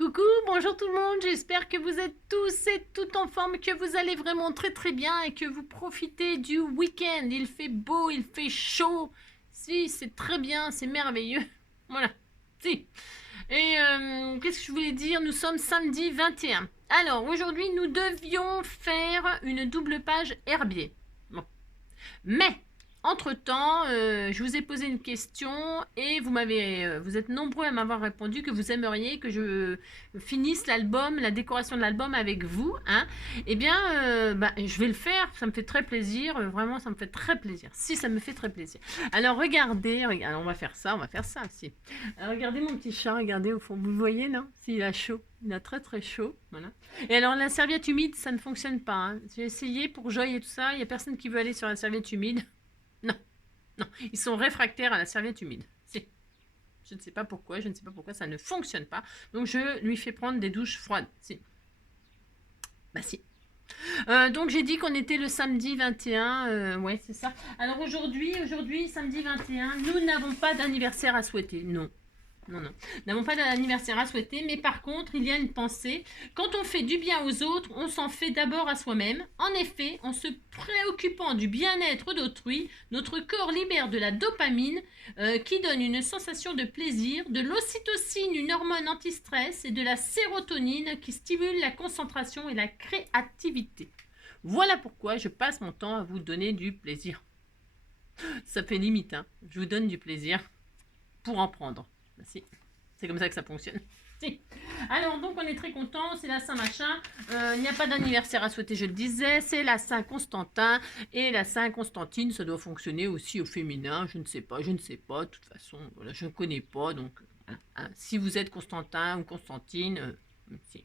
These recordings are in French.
Coucou, bonjour tout le monde, j'espère que vous êtes tous et toutes en forme, que vous allez vraiment très très bien et que vous profitez du week-end. Il fait beau, il fait chaud. Si, c'est très bien, c'est merveilleux. Voilà, si. Et qu'est-ce que je voulais dire? Nous sommes samedi 21. Alors, aujourd'hui, nous devions faire une double page herbier. Bon. Mais, entre-temps, je vous ai posé une question et vous êtes nombreux à m'avoir répondu que vous aimeriez que je finisse l'album, la décoration de l'album avec vous. Hein. Eh bien, je vais le faire, ça me fait très plaisir, vraiment, ça me fait très plaisir. Si, ça me fait très plaisir. Alors, regardez, on va faire ça aussi. Alors, regardez mon petit chat, regardez au fond, vous le voyez, non? S'il a chaud. Il a très très chaud, voilà. Et alors la serviette humide, ça ne fonctionne pas. Hein. J'ai essayé pour Joy et tout ça, il n'y a personne qui veut aller sur la serviette humide. Non, non, ils sont réfractaires à la serviette humide. Si. Je ne sais pas pourquoi, ça ne fonctionne pas. Donc je lui fais prendre des douches froides. Si. Bah si. Donc j'ai dit qu'on était le samedi 21, ouais c'est ça. Alors aujourd'hui, samedi 21, nous n'avons pas d'anniversaire à souhaiter, non. Non. Nous n'avons pas d'anniversaire à souhaiter, mais par contre, il y a une pensée. Quand on fait du bien aux autres, on s'en fait d'abord à soi-même. En effet, en se préoccupant du bien-être d'autrui, notre corps libère de la dopamine qui donne une sensation de plaisir, de l'ocytocine, une hormone anti-stress, et de la sérotonine qui stimule la concentration et la créativité. Voilà pourquoi je passe mon temps à vous donner du plaisir. Ça fait limite, hein. Je vous donne du plaisir pour en prendre. Si. C'est comme ça que ça fonctionne. Si. Alors, donc, on est très content. C'est la Saint-Machin. Il n'y a pas d'anniversaire à souhaiter, je le disais. C'est la Saint-Constantin. Et la Saint-Constantine, ça doit fonctionner aussi au féminin. Je ne sais pas. De toute façon, voilà, je ne connais pas. Donc, hein, si vous êtes Constantin ou Constantine, si.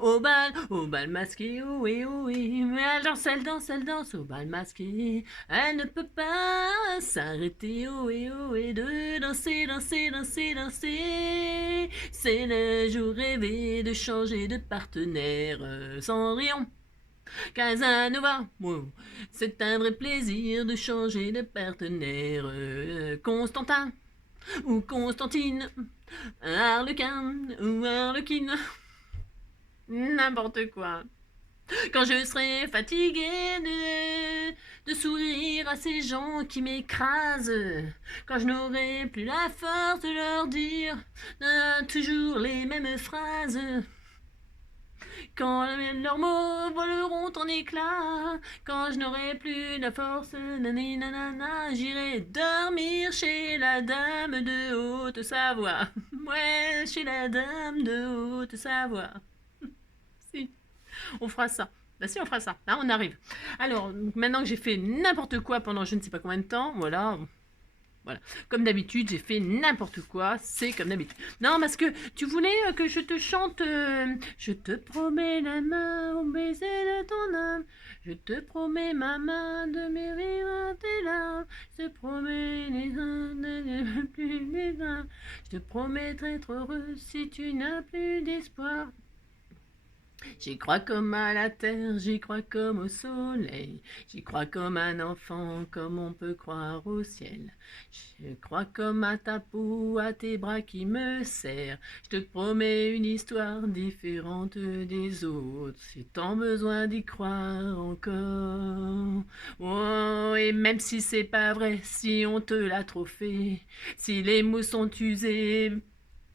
Au bal masqué, ohé, ohé, mais elle danse au bal masqué. Elle ne peut pas s'arrêter, ohé, ohé, de danser, danser, danser, danser. C'est le jour rêvé de changer de partenaire sans rayon. Casanova, wow. C'est un vrai plaisir de changer de partenaire. Constantin ou Constantine, Harlequin ou Harlequine. N'importe quoi. Quand je serai fatiguée de sourire à ces gens qui m'écrasent, quand je n'aurai plus la force de leur dire toujours les mêmes phrases, quand leurs mots voleront en éclats, quand je n'aurai plus la force, nanana, j'irai dormir chez la dame de Haute-Savoie. Ouais, chez la dame de Haute-Savoie. Si, on fera ça. Bah si, on fera ça. Là, on arrive. Alors, maintenant que j'ai fait n'importe quoi pendant je ne sais pas combien de temps, voilà. Comme d'habitude, j'ai fait n'importe quoi. C'est comme d'habitude. Non, parce que tu voulais que je te chante je te promets la main au baiser de ton âme. Je te promets ma main de mes rires tes larmes. Je te promets les uns ne plus les uns. Je te promets d'être heureux si tu n'as plus d'espoir. J'y crois comme à la terre, j'y crois comme au soleil, j'y crois comme un enfant, comme on peut croire au ciel. Je crois comme à ta peau, à tes bras qui me serrent. Je te promets une histoire différente des autres, j'ai tant besoin d'y croire encore. Oh, et même si c'est pas vrai, si on te l'a trop fait, si les mots sont usés,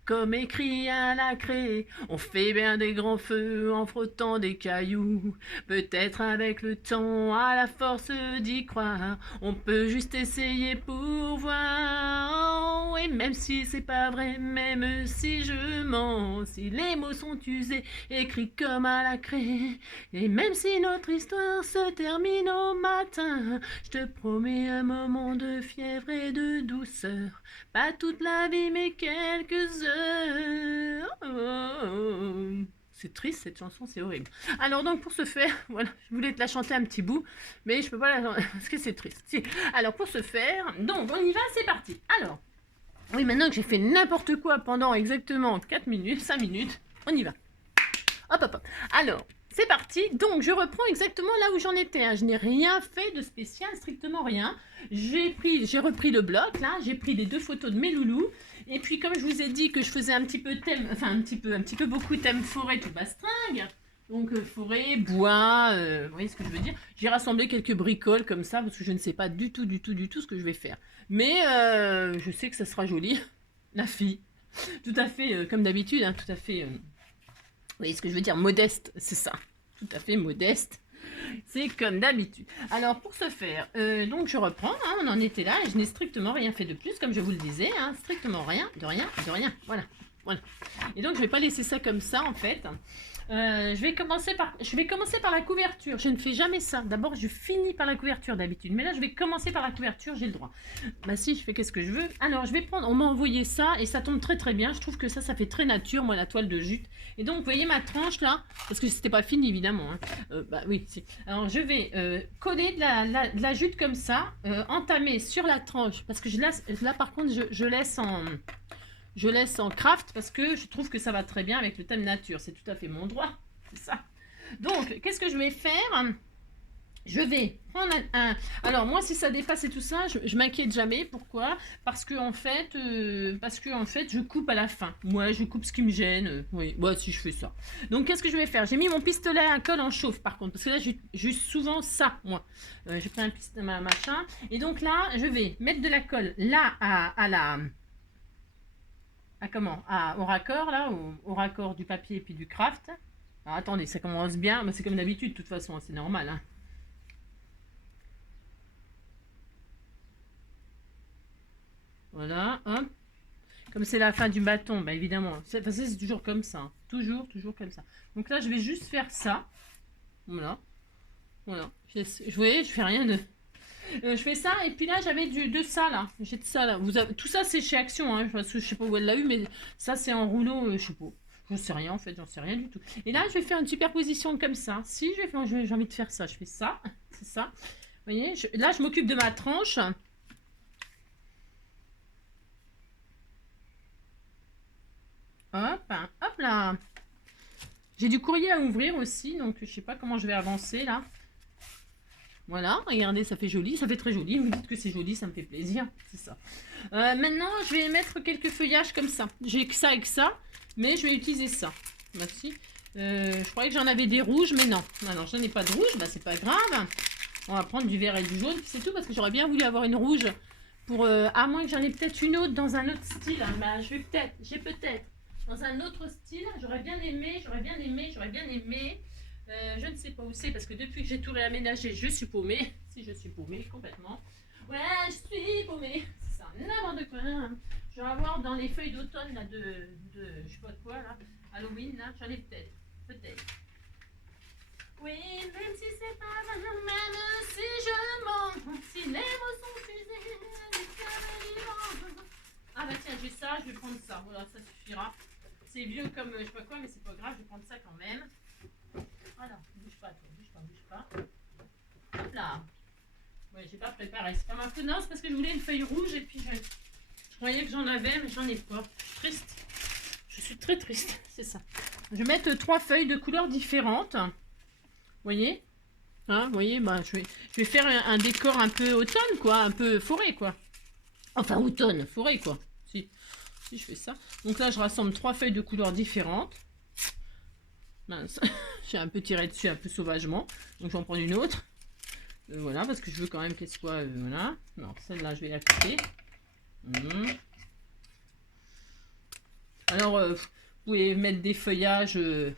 comme écrit à la craie, on fait bien des grands feux en frottant des cailloux. Peut-être avec le temps, à la force d'y croire, on peut juste essayer pour voir. Oh, et même si c'est pas vrai, même si je mens, si les mots sont usés, écrits comme à la craie, et même si notre histoire se termine au matin, je te promets un moment de fièvre et de douceur. Pas toute la vie, mais quelques heures. C'est triste cette chanson, c'est horrible. Alors donc pour ce faire, voilà, je voulais te la chanter un petit bout, mais je peux pas la chanter parce que c'est triste. Si. Alors pour ce faire, donc on y va, c'est parti. Alors, oui, maintenant que j'ai fait n'importe quoi pendant exactement 4 minutes, 5 minutes, on y va. Hop, hop, hop. Alors, c'est parti. Donc, je reprends exactement là où j'en étais. Hein. Je n'ai rien fait de spécial, strictement rien. J'ai repris le bloc, là. J'ai pris les 2 photos de mes loulous. Et puis comme je vous ai dit que je faisais un petit peu thème, enfin un petit peu beaucoup thème forêt tout bastringue. Donc forêt, bois, vous voyez ce que je veux dire. J'ai rassemblé quelques bricoles comme ça parce que je ne sais pas du tout ce que je vais faire. Mais je sais que ça sera joli. La fille, tout à fait comme d'habitude, hein, tout à fait. Vous voyez ce que je veux dire, modeste, c'est ça. Tout à fait modeste. C'est comme d'habitude. Alors pour ce faire, donc je reprends, hein, on en était là et je n'ai strictement rien fait de plus, comme je vous le disais, hein, strictement rien, de rien, de rien. Voilà. Et donc je vais pas laisser ça comme ça en fait. Je vais commencer par la couverture. Je ne fais jamais ça. D'abord, je finis par la couverture d'habitude. Mais là, je vais commencer par la couverture, j'ai le droit. Bah si, je fais qu'est-ce que je veux. Alors, je vais prendre, on m'a envoyé ça et ça tombe très très bien. Je trouve que ça fait très nature, moi, la toile de jute. Et donc, vous voyez ma tranche là, parce que c'était pas fini évidemment. Hein. Bah oui, si. Alors, je vais coller de la jute comme ça, entamer sur la tranche, parce que là par contre, je laisse en... Je laisse en craft parce que je trouve que ça va très bien avec le thème nature. C'est tout à fait mon droit. C'est ça. Donc, qu'est-ce que je vais faire? Je vais prendre Alors, moi, si ça dépasse et tout ça, je m'inquiète jamais. Pourquoi? Parce que en fait, je coupe à la fin. Moi, je coupe ce qui me gêne. Oui, moi, si je fais ça. Donc, qu'est-ce que je vais faire? J'ai mis mon pistolet à colle en chauffe, par contre. Parce que là, j'use souvent ça, moi. J'ai pris un pistolet, machin. Et donc là, je vais mettre de la colle là au raccord là, au raccord du papier et puis du craft. Alors attendez, ça commence bien, mais c'est comme d'habitude de toute façon, c'est normal. Hein. Voilà, hop. Comme c'est la fin du bâton, bah évidemment, c'est toujours comme ça. Hein. Toujours comme ça. Donc là, je vais juste faire ça. Voilà. Vous voyez, je fais rien de... je fais ça et puis là j'avais de ça là, j'ai de ça là. Tout ça c'est chez Action, hein, parce que je sais pas où elle l'a eu, mais ça c'est en rouleau, je sais pas. J'en sais rien en fait, j'en sais rien du tout. Et là je vais faire une superposition comme ça. Si j'ai envie de faire ça, je fais ça, c'est ça. Vous voyez, là je m'occupe de ma tranche. Hop, hop là. J'ai du courrier à ouvrir aussi, donc je sais pas comment je vais avancer là. Voilà, regardez, ça fait joli, ça fait très joli. Vous me dites que c'est joli, ça me fait plaisir, c'est ça. Maintenant, je vais mettre quelques feuillages comme ça. J'ai que ça et que ça, mais je vais utiliser ça. Merci. Je croyais que j'en avais des rouges, mais non. Non, j'en ai pas de rouge, bah c'est pas grave. On va prendre du vert et du jaune, c'est tout, parce que j'aurais bien voulu avoir une rouge. À moins que j'en ai peut-être une autre dans un autre style. Bah, j'ai peut-être dans un autre style. J'aurais bien aimé. Je ne sais pas où c'est parce que depuis que j'ai tout réaménagé, je suis paumée. Si je suis paumée complètement. Ouais, je suis paumée. C'est ça, n'importe quoi. Je vais avoir dans les feuilles d'automne là de je sais pas de quoi là, Halloween là, j'en ai peut-être. Oui, même si c'est pas même si je mens, si les mots sont fusés, les cœurs vivants. Ah bah tiens, j'ai ça, je vais prendre ça. Voilà, ça suffira. C'est vieux comme je sais pas quoi, mais c'est pas grave, je vais prendre ça quand même. Voilà, bouge pas. Hop là. Ouais, j'ai pas préparé. C'est pas ma faute. Non, c'est parce que je voulais une feuille rouge et puis je croyais que j'en avais, mais j'en ai pas. Je suis triste. Je suis très triste. C'est ça. Je vais mettre 3 feuilles de couleurs différentes. Vous voyez? Hein, vous voyez, bah, je vais faire un décor un peu automne, quoi. Un peu forêt, quoi. Enfin, automne, forêt, quoi. Si je fais ça. Donc là, je rassemble 3 feuilles de couleurs différentes. Mince, j'ai un peu tiré dessus un peu sauvagement, donc j'en prends une autre. Voilà, parce que je veux quand même qu'elle soit... voilà. Non, celle-là, je vais la couper. Alors, vous pouvez mettre des feuillages... de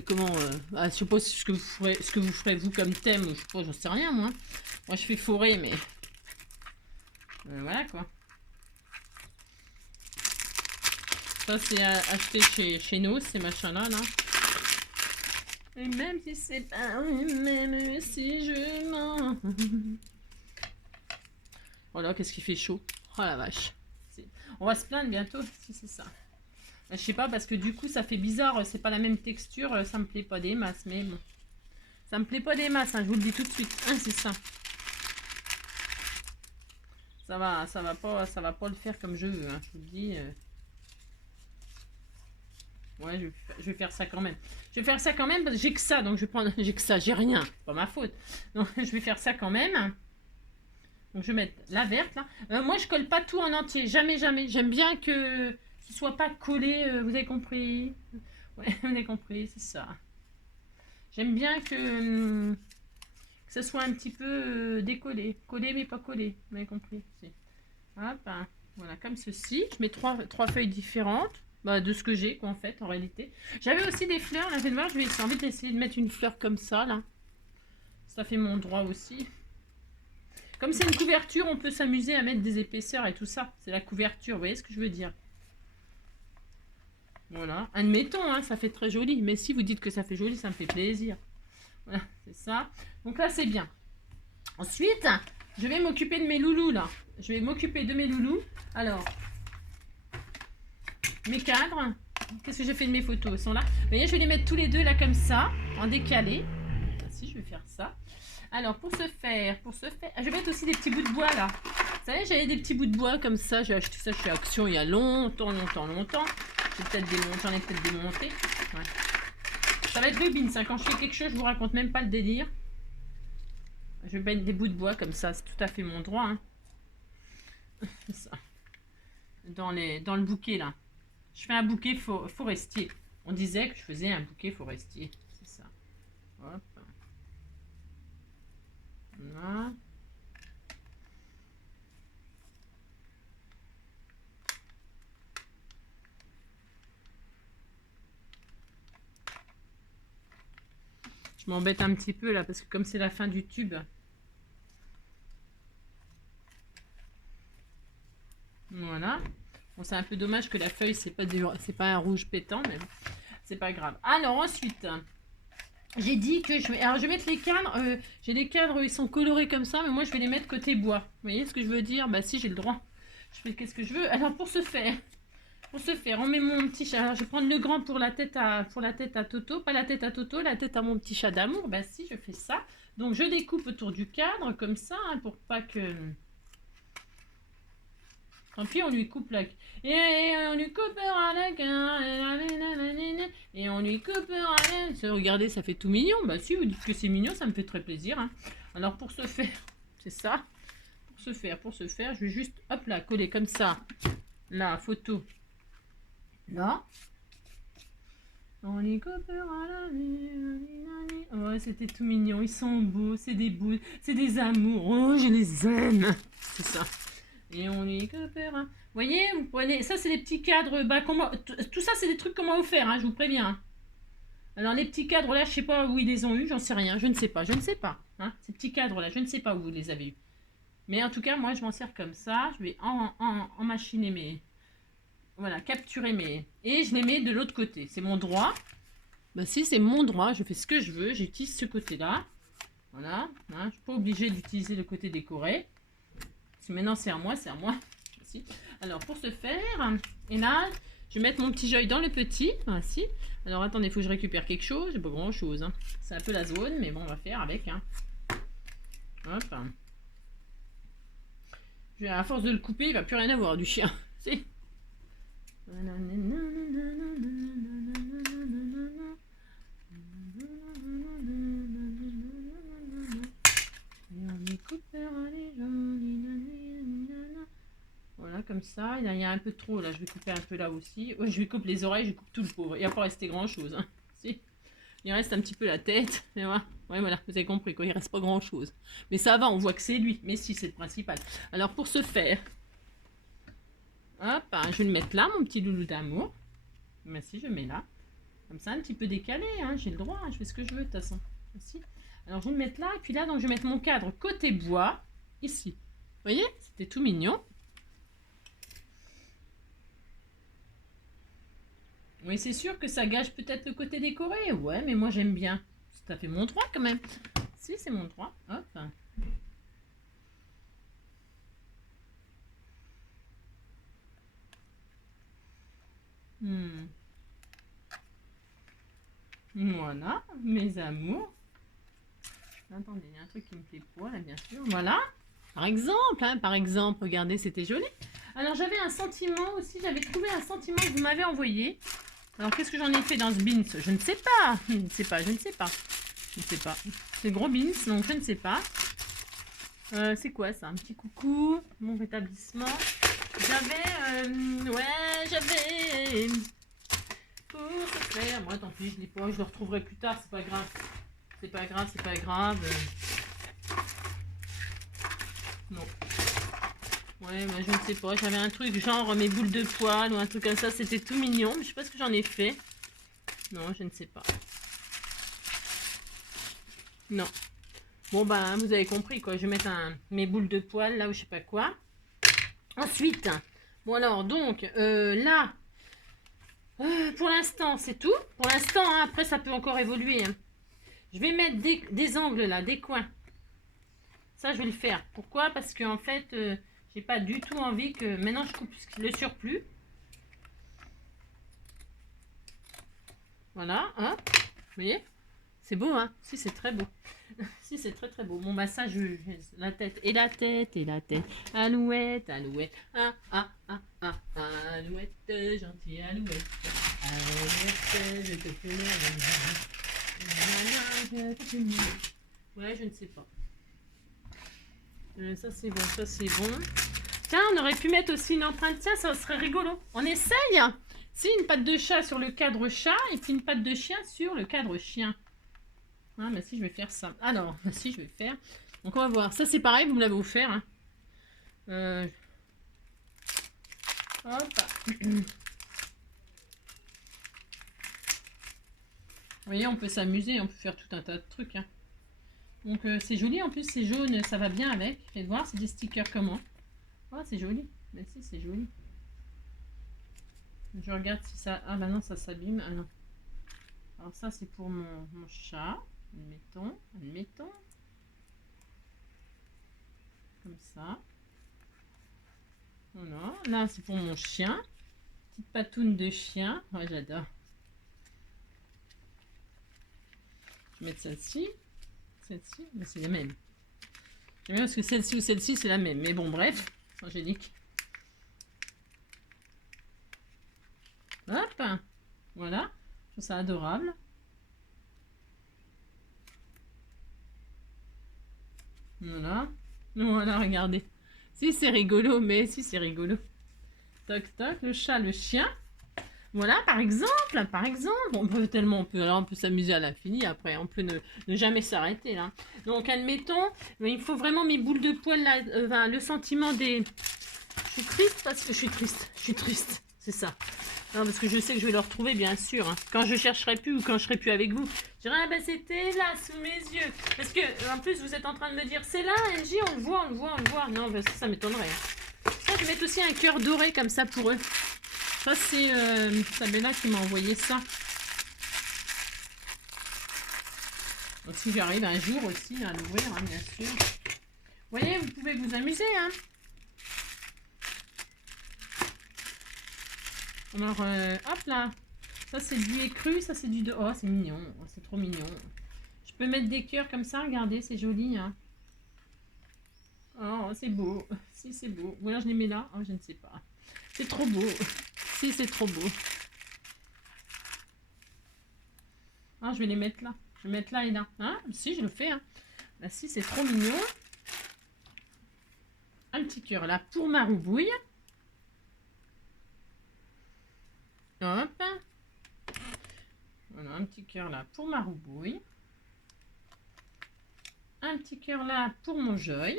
comment... je sais pas ce que vous ferez vous comme thème. Je sais pas, j'en sais rien, moi. Moi, je fais forêt, mais... voilà, quoi. Ça, c'est acheté chez nous, ces machins-là, là. Et même si c'est pas... Même si je mens... Voilà, qu'est-ce qui fait chaud. Oh la vache. On va se plaindre bientôt, si c'est ça. Je sais pas, parce que du coup, ça fait bizarre. C'est pas la même texture. Ça me plaît pas des masses, mais bon. Ça me plaît pas des masses, hein, je vous le dis tout de suite. Hein, c'est ça. Ça va pas le faire comme je veux, hein, je vous le dis... Ouais, je vais faire ça quand même. Je vais faire ça quand même parce que j'ai que ça, donc je vais prendre... J'ai que ça, j'ai rien. Pas ma faute. Donc je vais faire ça quand même. Donc je vais mettre la verte là. Moi je colle pas tout en entier, jamais, jamais. J'aime bien que ce soit pas collé, vous avez compris? Ouais, vous avez compris, c'est ça. J'aime bien que ce soit un petit peu décollé. Collé mais pas collé, vous avez compris? Hop, hein. Voilà, comme ceci. Je mets trois feuilles différentes. Bah, de ce que j'ai, quoi, en fait, en réalité. J'avais aussi des fleurs, là, je vais voir, j'ai envie d'essayer de mettre une fleur comme ça, là. Ça fait mon droit aussi. Comme c'est une couverture, on peut s'amuser à mettre des épaisseurs et tout ça. C'est la couverture, vous voyez ce que je veux dire? Voilà, admettons, hein, ça fait très joli. Mais si vous dites que ça fait joli, ça me fait plaisir. Voilà, c'est ça. Donc là, c'est bien. Ensuite, je vais m'occuper de mes loulous, là. Je vais m'occuper de mes loulous. Alors... mes cadres, qu'est-ce que j'ai fait de mes photos? Ils sont là. Vous voyez, je vais les mettre tous les deux là comme ça, en décalé. Si, je vais faire ça. Alors, pour ce faire, je vais mettre aussi des petits bouts de bois là. Vous savez, j'avais des petits bouts de bois comme ça. J'ai acheté ça chez Action il y a longtemps. J'en ai peut-être démonté. Ouais. Ça va être Rubins, hein. Quand je fais quelque chose, je vous raconte même pas le délire. Je vais mettre des bouts de bois comme ça, c'est tout à fait mon droit. Hein. Ça. Dans le bouquet là. Je fais un bouquet forestier. On disait que je faisais un bouquet forestier. C'est ça. Hop. Voilà. Je m'embête un petit peu là parce que comme c'est la fin du tube. Voilà. Bon, c'est un peu dommage que la feuille, c'est pas un rouge pétant, mais bon, c'est pas grave. Alors ensuite, j'ai dit que je vais mettre les cadres. J'ai des cadres, ils sont colorés comme ça, mais moi je vais les mettre côté bois. Vous voyez ce que je veux dire? Bah si, j'ai le droit. Je fais qu'est-ce que je veux. Alors pour ce faire, on met mon petit chat. Alors je vais prendre le grand pour la tête à Toto, pas la tête à Toto, la tête à mon petit chat d'amour. Bah si, je fais ça. Donc je découpe autour du cadre comme ça, hein, pour pas que... Tant pis, on lui coupe la... Et on lui coupera la... Et on lui coupera la... Regardez, ça fait tout mignon. Bah si, vous dites que c'est mignon, ça me fait très plaisir. Hein. Alors pour ce faire, c'est ça. Pour ce faire, je vais juste, hop là, coller comme ça. La photo. Là. On lui coupera la... Oh, c'était tout mignon. Ils sont beaux, c'est des bouts, c'est des amours. Oh, je les aime. C'est ça. Et on les coopère. Hein. Vous voyez, vous prenez... Ça, c'est des petits cadres. Bah, tout ça, c'est des trucs qu'on m'a offert, hein, je vous préviens. Hein. Alors, les petits cadres, là, je sais pas où ils les ont eus. J'en sais rien. Je ne sais pas. Hein. Ces petits cadres-là, je ne sais pas où vous les avez eus. Mais en tout cas, moi, je m'en sers comme ça. Je vais en machiner mes... Voilà, capturer mes... Et je les mets de l'autre côté. C'est mon droit. Bah, si, c'est mon droit. Je fais ce que je veux. J'utilise ce côté-là. Voilà. Hein. Je ne suis pas obligée d'utiliser le côté décoré. Maintenant, c'est à moi. Aussi. Alors, pour ce faire, et là, je vais mettre mon petit joy dans le petit. Ainsi. Alors, attendez, il faut que je récupère quelque chose. J'ai pas grand-chose. Hein. C'est un peu la zone, mais bon, on va faire avec. Hein. Hop. À force de le couper, il va plus rien avoir du chien. Si. Voilà, comme ça. Il y a un peu trop là. Je vais couper un peu là aussi. Oh, je vais couper les oreilles, je coupe tout le pauvre. Il va pas rester grand chose. Hein. Si. Il reste un petit peu la tête. Mais voilà. Ouais, voilà, vous avez compris quoi. Il reste pas grand chose. Mais ça va, on voit que c'est lui. Mais si, c'est le principal. Alors pour ce faire, hop, hein, je vais le mettre là, mon petit loulou d'amour. Mais si, je mets là. Comme ça, un petit peu décalé. Hein. J'ai le droit. Hein. Je fais ce que je veux de toute façon. Ici. Alors je vais le mettre là. Et puis là, donc, je vais mettre mon cadre côté bois. Ici. Vous voyez? C'était tout mignon. Oui, c'est sûr que ça gâche peut-être le côté décoré. Ouais, mais moi j'aime bien. C'est tout à fait mon droit quand même. Si, c'est mon droit. Hop. Voilà, mes amours. Attendez, il y a un truc qui me fait poids là, bien sûr. Voilà. Par exemple, regardez, c'était joli. Alors j'avais un sentiment aussi, j'avais trouvé un sentiment que vous m'avez envoyé. Alors qu'est-ce que j'en ai fait dans ce beans? Je ne sais pas. Je ne sais pas. C'est gros beans, donc je ne sais pas. C'est quoi ça? Un petit coucou, mon rétablissement. J'avais pour se faire. Moi, tant pis, je l'ai pas, je le retrouverai plus tard, c'est pas grave. C'est pas grave, c'est pas grave. Non. Ouais, moi je ne sais pas, j'avais un truc genre mes boules de poils ou un truc comme ça, c'était tout mignon, mais je sais pas ce que j'en ai fait. Non, je ne sais pas. Non. Bon, bah, vous avez compris, quoi. Je vais mettre mes boules de poils, là, ou je sais pas quoi. Ensuite, bon, alors, donc, là, pour l'instant, c'est tout. Pour l'instant, hein, après, ça peut encore évoluer. Hein. Je vais mettre des angles, là, des coins. Ça, je vais le faire. Pourquoi? Parce qu'en fait, j'ai pas du tout envie que... Maintenant, je coupe le surplus. Voilà, hein. Vous voyez? C'est beau, hein? Si, c'est très beau. Si, c'est très très beau. Bon, bah ça, la tête, et la tête, et la tête. Alouette, alouette. Ah, ah, ah, ah, alouette, gentille alouette. Alouette, je te fais ouais, je ne sais pas. Ça, c'est bon, ça, c'est bon. Tiens, on aurait pu mettre aussi une empreinte. Tiens, ça serait rigolo. On essaye. Si, une patte de chat sur le cadre chat, et puis une patte de chien sur le cadre chien. Ah, bah si, je vais faire ça. Alors, bah si, je vais faire. Donc, on va voir. Ça, c'est pareil, vous me l'avez offert. Hein. Hop. Vous voyez, on peut s'amuser, on peut faire tout un tas de trucs. Hein. Donc, c'est joli. En plus, c'est jaune, ça va bien avec. Faites voir, c'est des stickers comment. Oh, c'est joli. Mais si, c'est joli. Je regarde si ça... Ah, bah non, ça s'abîme. Ah, non. Alors, ça, c'est pour mon chat. Admettons. Comme ça. Voilà. Là, c'est pour mon chien. Petite patoune de chien. Ouais, j'adore. Je vais mettre celle-ci. Celle-ci. Mais c'est la même. J'aime bien parce que celle-ci ou celle-ci, c'est la même. Mais bon, bref. Angélique. Hop. Voilà. Je trouve ça adorable. Voilà. Voilà, regardez. Si, c'est rigolo, mais si, c'est rigolo. Toc, toc, le chat, le chien. Voilà, par exemple, on peut tellement, on peut s'amuser à l'infini après, on peut ne jamais s'arrêter là. Donc, admettons, il faut vraiment mes boules de poils là, le sentiment des... Je suis triste parce que je suis triste, c'est ça. Non, parce que je sais que je vais le retrouver, bien sûr. Hein. Quand je chercherai plus ou quand je serai plus avec vous, je dirai, ah ben c'était là, sous mes yeux. Parce que, en plus, vous êtes en train de me dire, c'est là, LG, on le voit. Non, ben ça m'étonnerait. Hein. Ça, je vais mettre aussi un cœur doré comme ça pour eux. Ça, c'est Sabella qui m'a envoyé ça. Donc, si j'arrive un jour aussi à l'ouvrir, hein, bien sûr. Vous voyez, vous pouvez vous amuser, hein. Alors, hop là. Ça, c'est du écru, ça, c'est du... Oh, c'est mignon. Oh, c'est trop mignon. Je peux mettre des cœurs comme ça, regardez, c'est joli, hein. Oh, c'est beau. Si, c'est beau. Ou alors, je les mets là. Oh, je ne sais pas. C'est trop beau. Si, c'est trop beau. Ah, je vais les mettre là. Je vais mettre là et là. Hein? Si, je le fais. Hein. Là, si, c'est trop mignon. Un petit cœur là pour ma roubouille. Hop. Voilà, un petit cœur là pour ma roubouille. Un petit cœur là pour mon joy.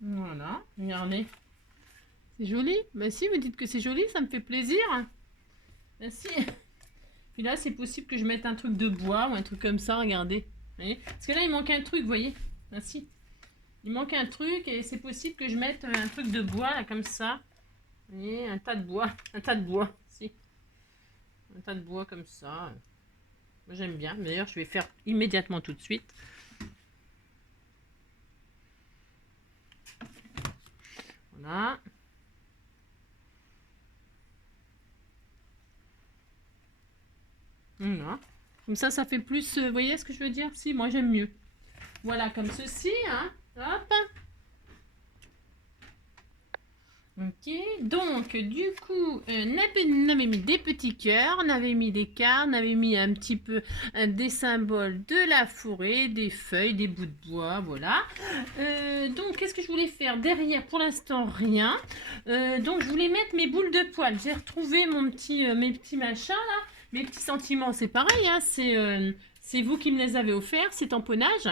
Voilà, regardez. C'est joli. Bah si, vous dites que c'est joli, ça me fait plaisir. Bah si. Puis là, c'est possible que je mette un truc de bois ou un truc comme ça, regardez. Vous voyez? Parce que là, il manque un truc, vous voyez. Bah si. Il manque un truc et c'est possible que je mette un truc de bois, là, comme ça. Vous voyez, un tas de bois. Un tas de bois, si. Un tas de bois comme ça. Moi, j'aime bien. D'ailleurs, je vais faire immédiatement tout de suite. Voilà. Voilà. Comme ça fait plus... vous voyez ce que je veux dire? Si, moi, j'aime mieux. Voilà, comme ceci, hein. Hop. Ok, donc du coup, on avait mis des petits cœurs, on avait mis des cartes, on avait mis un petit peu des symboles de la forêt, des feuilles, des bouts de bois, voilà. Donc qu'est-ce que je voulais faire derrière? Pour l'instant, rien. Donc je voulais mettre mes boules de poils. J'ai retrouvé mes petits machins là, mes petits sentiments, c'est pareil, hein, c'est vous qui me les avez offerts, ces tamponnages.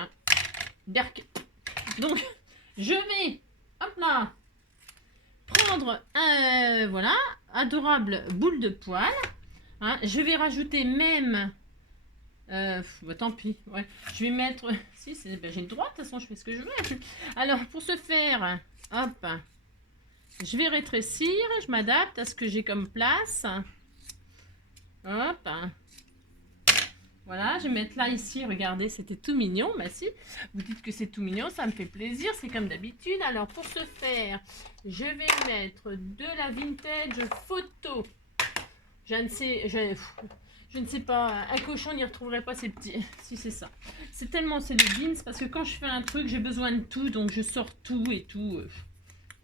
Berk. Donc je vais, hop là, prendre un, voilà, adorable boule de poil. Hein. Je vais rajouter même, bah, tant pis, ouais. Je vais mettre, si, ben, j'ai le droit, de toute façon, je fais ce que je veux. Alors, pour ce faire, hop, je vais rétrécir, je m'adapte à ce que j'ai comme place. Hop, voilà, je vais mettre là, ici, regardez, c'était tout mignon, bah si, vous dites que c'est tout mignon, ça me fait plaisir, c'est comme d'habitude. Alors, pour ce faire, je vais mettre de la vintage photo. Je ne sais pas, un cochon n'y retrouverait pas ses petits, si c'est ça. C'est tellement, c'est le beans, parce que quand je fais un truc, j'ai besoin de tout, donc je sors tout et tout,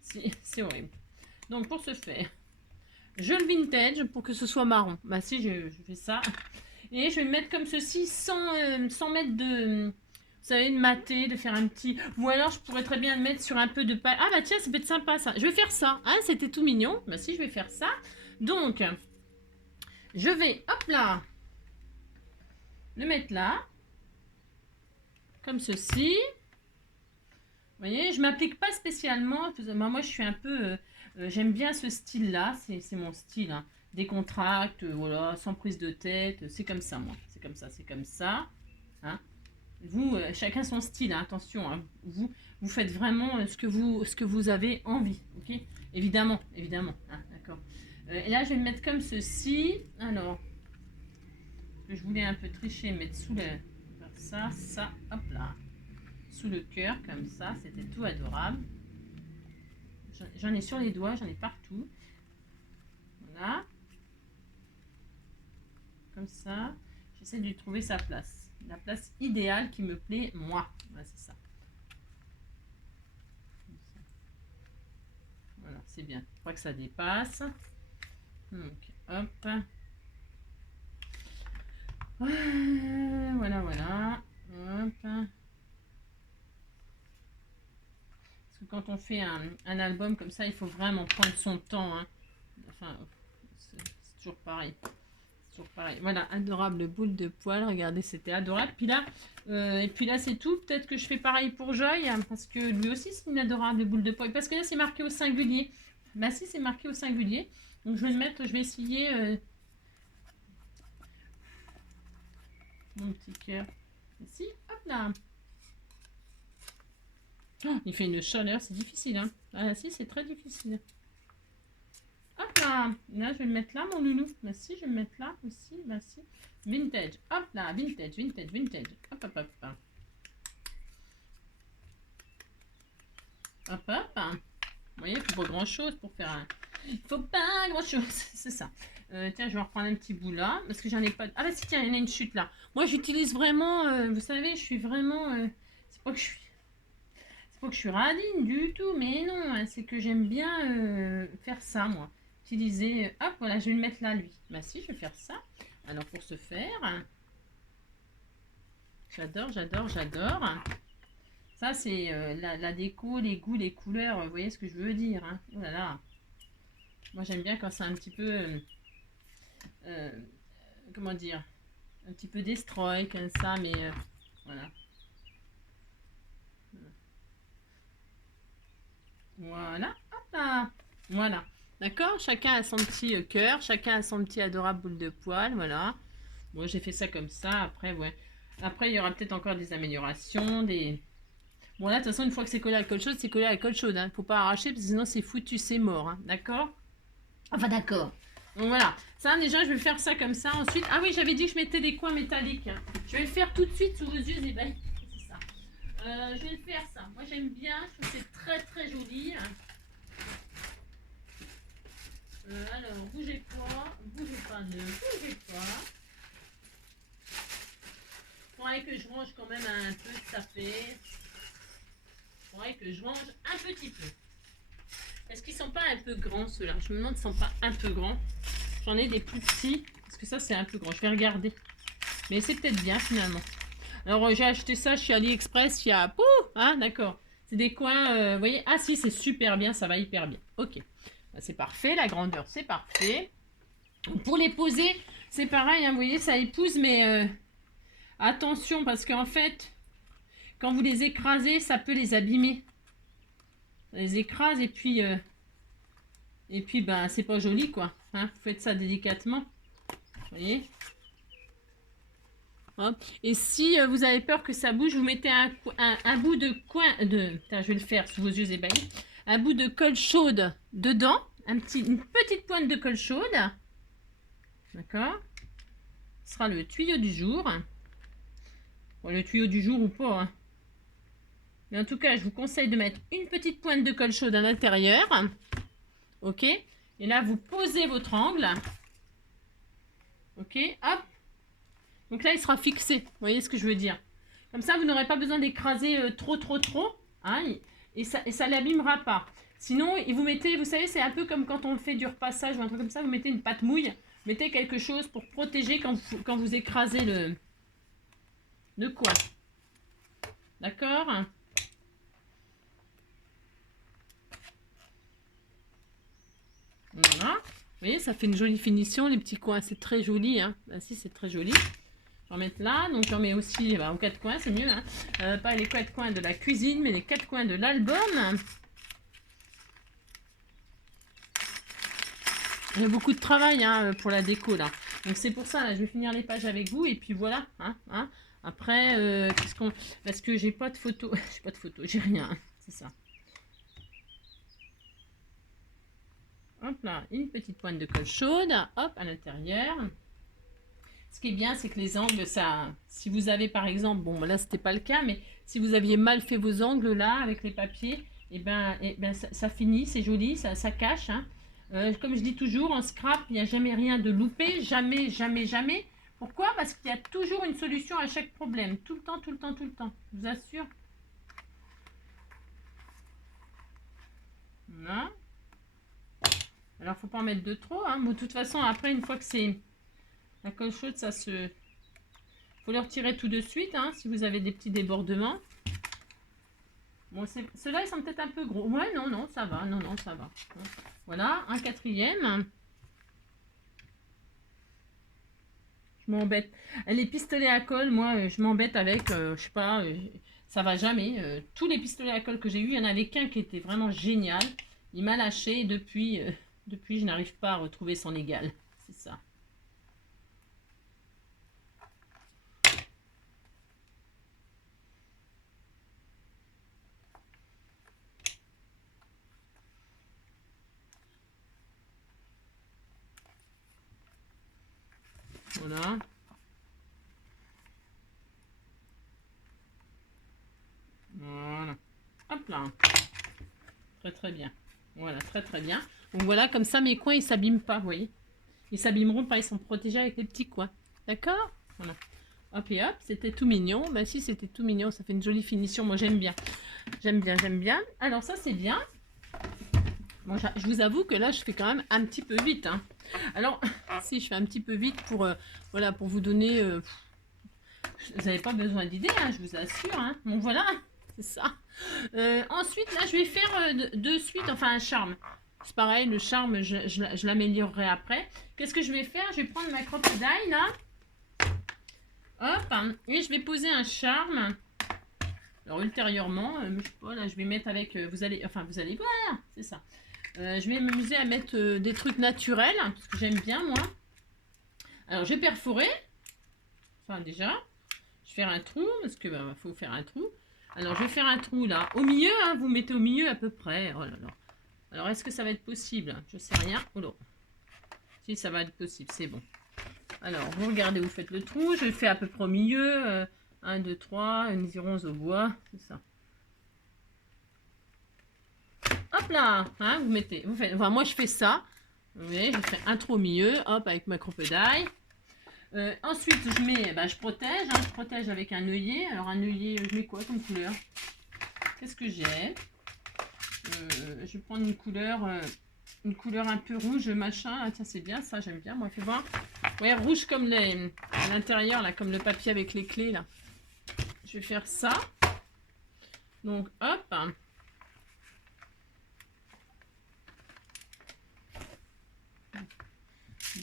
c'est horrible. Donc, pour ce faire, je le vintage pour que ce soit marron. Bah si, je fais ça. Et je vais me mettre comme ceci sans mettre de... Vous savez, de mater, de faire un petit... Ou alors, je pourrais très bien le mettre sur un peu de paille. Ah bah tiens, ça peut être sympa ça. Je vais faire ça. Hein, c'était tout mignon. Bah si, je vais faire ça. Donc, je vais, hop là, le mettre là. Comme ceci. Vous voyez, je m'applique pas spécialement. Moi, je suis un peu... j'aime bien ce style-là. C'est mon style. Hein. Décontracte, voilà, sans prise de tête. C'est comme ça, moi. C'est comme ça, c'est comme ça. Hein. Vous, chacun son style, hein, attention. Hein. Vous faites vraiment ce que vous avez envie. Ok. Évidemment, évidemment. Hein, d'accord. Et là, je vais me mettre comme ceci. Alors, je voulais un peu tricher, mettre sous le... Ça, hop là. Sous le cœur, comme ça. C'était tout adorable. J'en ai sur les doigts, j'en ai partout. Voilà. Comme ça. J'essaie de lui trouver sa place. La place idéale qui me plaît, moi. Voilà, c'est ça. Voilà, c'est bien. Je crois que ça dépasse. Donc, hop. Voilà, voilà. Hop. Parce que quand on fait un album comme ça, il faut vraiment prendre son temps. Hein. Enfin, c'est toujours pareil. Pareil. Voilà, adorable boule de poil. Regardez, c'était adorable. Puis là, et puis là, c'est tout. Peut-être que je fais pareil pour Joy, hein, parce que lui aussi, c'est une adorable boule de poil. Parce que là, c'est marqué au singulier. Bah si, c'est marqué au singulier. Donc, je vais le mettre, je vais essayer mon petit cœur. Ici, hop là. Oh, il fait une chaleur, c'est difficile. Hein. Ah si, c'est très difficile. Hop là, là je vais le mettre là mon loulou. Bah si, je vais le mettre là aussi. Bah si. Vintage. Hop là, vintage, vintage, vintage. Hop, hop, hop. Hop, hop. Vous voyez, il faut pas grand chose pour faire un... Il faut pas grand chose, c'est ça. Tiens, je vais reprendre un petit bout là, parce que j'en ai pas... Ah bah si, tiens, il y en a une chute là. Moi, j'utilise vraiment... vous savez, je suis vraiment... c'est pas que je suis... C'est pas que je suis radine du tout, mais non, hein, c'est que j'aime bien faire ça, moi. Utiliser... hop, voilà, je vais le mettre là, lui. Bah si, je vais faire ça. Alors, pour ce faire... J'adore, j'adore, j'adore. Ça, c'est la déco, les goûts, les couleurs. Vous voyez ce que je veux dire, hein. Oh là là. Moi, j'aime bien quand c'est un petit peu... comment dire, un petit peu destroy comme ça, mais voilà. Voilà, hop là. Voilà, d'accord. Chacun a son petit cœur, chacun a son petit adorable boule de poil, voilà. Moi, j'ai fait ça comme ça. Après, ouais. Après, il y aura peut-être encore des améliorations, des... Bon, là, de toute façon, une fois que c'est collé à quelque chose, c'est collé à quelque chose. Hein. Faut pas arracher, parce que sinon, c'est foutu, c'est mort. Hein. D'accord. Enfin, d'accord. Donc voilà, ça déjà je vais faire ça comme ça. Ensuite, ah oui, j'avais dit que je mettais des coins métalliques. Je vais le faire tout de suite sous vos yeux. Et ben, c'est ça. Je vais le faire ça. Moi j'aime bien, je trouve que c'est très très joli. Alors, bougez pas, ne bougez pas. Faudrait que je range quand même un peu de tapé. Faudrait que je range un petit peu. Est-ce qu'ils sont pas un peu grands ceux-là? Je me demande s'ils sont pas un peu grands. J'en ai des plus petits. Parce que ça, c'est un peu grand. Je vais regarder. Mais c'est peut-être bien finalement. Alors, j'ai acheté ça chez AliExpress il y a... Pouh, hein, d'accord. C'est des coins, vous voyez? Ah si, c'est super bien, ça va hyper bien. Ok. C'est parfait, la grandeur, c'est parfait. Pour les poser, c'est pareil, hein, vous voyez, ça épouse, mais attention, parce qu'en fait, quand vous les écrasez, ça peut les abîmer. Ça les écrase et puis ben, c'est pas joli, quoi. Hein, vous faites ça délicatement. Vous voyez? Hop. Et si vous avez peur que ça bouge, vous mettez un bout de coin de... Putain, je vais le faire sous vos yeux ébahis. Un bout de colle chaude dedans. Une petite pointe de colle chaude. D'accord? Ce sera le tuyau du jour. Bon, le tuyau du jour ou pas. Hein. Mais en tout cas, je vous conseille de mettre une petite pointe de colle chaude à l'intérieur. Ok? Et là, vous posez votre angle. Ok? Hop! Donc là, il sera fixé. Vous voyez ce que je veux dire? Comme ça, vous n'aurez pas besoin d'écraser trop. Hein, et ça ne l'abîmera pas. Sinon, vous mettez, vous savez, c'est un peu comme quand on fait du repassage ou un truc comme ça. Vous mettez une pâte mouille. Mettez quelque chose pour protéger quand vous écrasez le coin. D'accord? Voilà. Vous voyez, ça fait une jolie finition. Les petits coins, c'est très joli. Hein. Ben, si, c'est très joli. J'en mets là, donc j'en mets aussi aux quatre coins, c'est mieux. Hein. Pas les quatre coins de la cuisine, mais les quatre coins de l'album. Il y a beaucoup de travail hein, pour la déco là. Donc c'est pour ça, là, je vais finir les pages avec vous et puis voilà. Hein. Après, qu'est-ce qu'on... Parce que j'ai pas de photos. J'ai pas de photos, j'ai rien. C'est ça. Hop là, une petite pointe de colle chaude. Hop, à l'intérieur. Ce qui est bien, c'est que les angles, ça, si vous avez par exemple, bon là c'était pas le cas, mais si vous aviez mal fait vos angles là avec les papiers, et ben ça finit, c'est joli, ça cache. Hein. Comme je dis toujours, en scrap, il n'y a jamais rien de loupé, jamais. Pourquoi? Parce qu'il y a toujours une solution à chaque problème, tout le temps, je vous assure. Voilà. Alors, faut pas en mettre de trop, hein. Mais de toute façon, après, une fois que c'est la colle chaude, ça se... faut le retirer tout de suite, hein, si vous avez des petits débordements. Bon, ceux-là, ils sont peut-être un peu gros. Ouais, non, ça va. Non, ça va. Voilà, un quatrième. Je m'embête. Les pistolets à colle, moi, je m'embête avec, je sais pas, ça va jamais. Tous les pistolets à colle que j'ai eu, il y en avait qu'un qui était vraiment génial. Il m'a lâché et depuis, je n'arrive pas à retrouver son égal. C'est ça. Voilà. Voilà. Hop là. Très bien. Voilà, très bien. Donc voilà, comme ça mes coins ils s'abîment pas, vous voyez. Ils s'abîmeront pas, ils sont protégés avec les petits coins. D'accord? Voilà. Hop et hop, c'était tout mignon. Ben si, c'était tout mignon, ça fait une jolie finition. Moi j'aime bien. J'aime bien. Alors ça c'est bien. Bon, je vous avoue que là je fais quand même un petit peu vite. Hein. Alors, si je fais un petit peu vite pour, voilà, pour vous donner... vous n'avez pas besoin d'idées, hein, je vous assure. Hein. Bon voilà, c'est ça. Ensuite, là je vais faire de suite, enfin un charme. C'est pareil, le charme, je l'améliorerai après. Qu'est-ce que je vais faire? Je vais prendre ma crocodile, là. Hop, et je vais poser un charme. Alors, ultérieurement, je sais pas, là, je vais mettre avec... vous allez voir, c'est ça. Je vais m'amuser à mettre des trucs naturels, parce que j'aime bien, moi. Alors, je vais perforer. Enfin, déjà. Je vais faire un trou, parce que faut faire un trou. Alors, je vais faire un trou, là. Au milieu, hein, vous mettez au milieu à peu près. Oh là là. Alors, est-ce que ça va être possible? Je sais rien. Oh là. Si, ça va être possible, c'est bon. Alors, vous regardez, vous faites le trou. Je le fais à peu près au milieu. 1, 2, 3. Nous irons au bois. C'est ça. Hop là, hein, vous faites, enfin, moi je fais ça. Vous voyez, je fais un trou au milieu, hop, avec ma crocodile. Ensuite, je mets, je protège, hein, je protège avec un œillet. Alors un œillet, je mets quoi comme couleur? Qu'est-ce que j'ai? Je vais prendre une couleur un peu rouge, machin. Ah, tiens, c'est bien, ça, j'aime bien. Moi, fais voir. Ouais, rouge comme à l'intérieur, là, comme le papier avec les clés, là. Je vais faire ça. Donc, hop.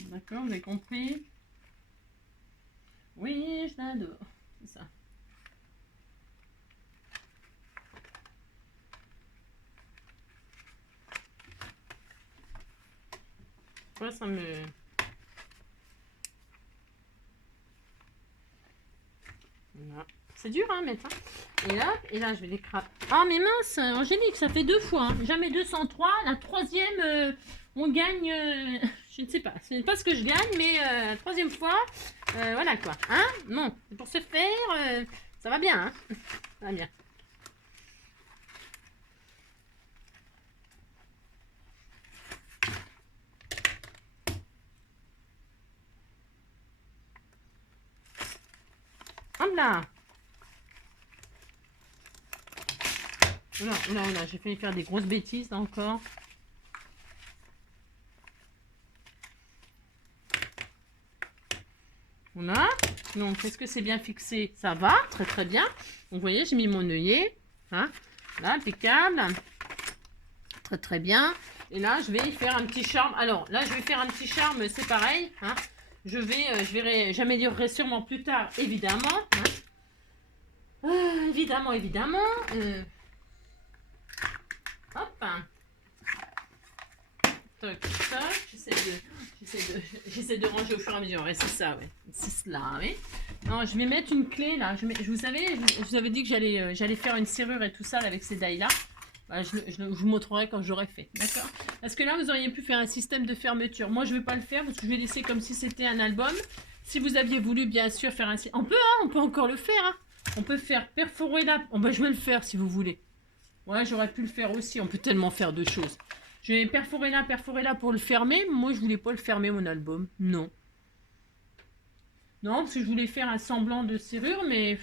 D'accord, vous avez compris? Oui, je l'adore. C'est ça. Ouais, ça me... Voilà. C'est dur à mettre. Hein. Et là, je vais l'écraser. Ah, mais mince, Angélique, ça fait 2 fois. Hein. Jamais 203. La troisième, on gagne... je ne sais pas. Ce n'est pas ce que je gagne, mais la troisième fois, voilà quoi. Hein? Non, pour se faire, ça va bien. Hein. Ça va bien. Hop là. Oula, j'ai failli faire des grosses bêtises là encore. Voilà. Donc, est-ce que c'est bien fixé? Ça va, très très bien. Donc, vous voyez, j'ai mis mon œillet. Hein, là, impeccable. Très très bien. Et là, je vais faire un petit charme. Alors, là, je vais faire un petit charme, c'est pareil. Hein. J'améliorerai sûrement plus tard, évidemment. Hein. Évidemment. Hop. Toc, toc. J'essaie de ranger au fur et à mesure. Ouais, c'est ça, ouais. C'est cela, oui. Non, je vais mettre une clé, là. Je vous avais dit que j'allais faire une serrure et tout ça là, avec ces dailles-là. Bah, je vous montrerai quand j'aurai fait. D'accord? Parce que là, vous auriez pu faire un système de fermeture. Moi, je ne vais pas le faire parce que je vais laisser comme si c'était un album. Si vous aviez voulu, bien sûr, faire un... on peut encore le faire. Hein. On peut faire perforer la... Oh, bah, je vais le faire si vous voulez. Ouais, j'aurais pu le faire aussi. On peut tellement faire deux choses. Je vais perforer là pour le fermer. Moi, je voulais pas le fermer, mon album. Non. Non, parce que je voulais faire un semblant de serrure, mais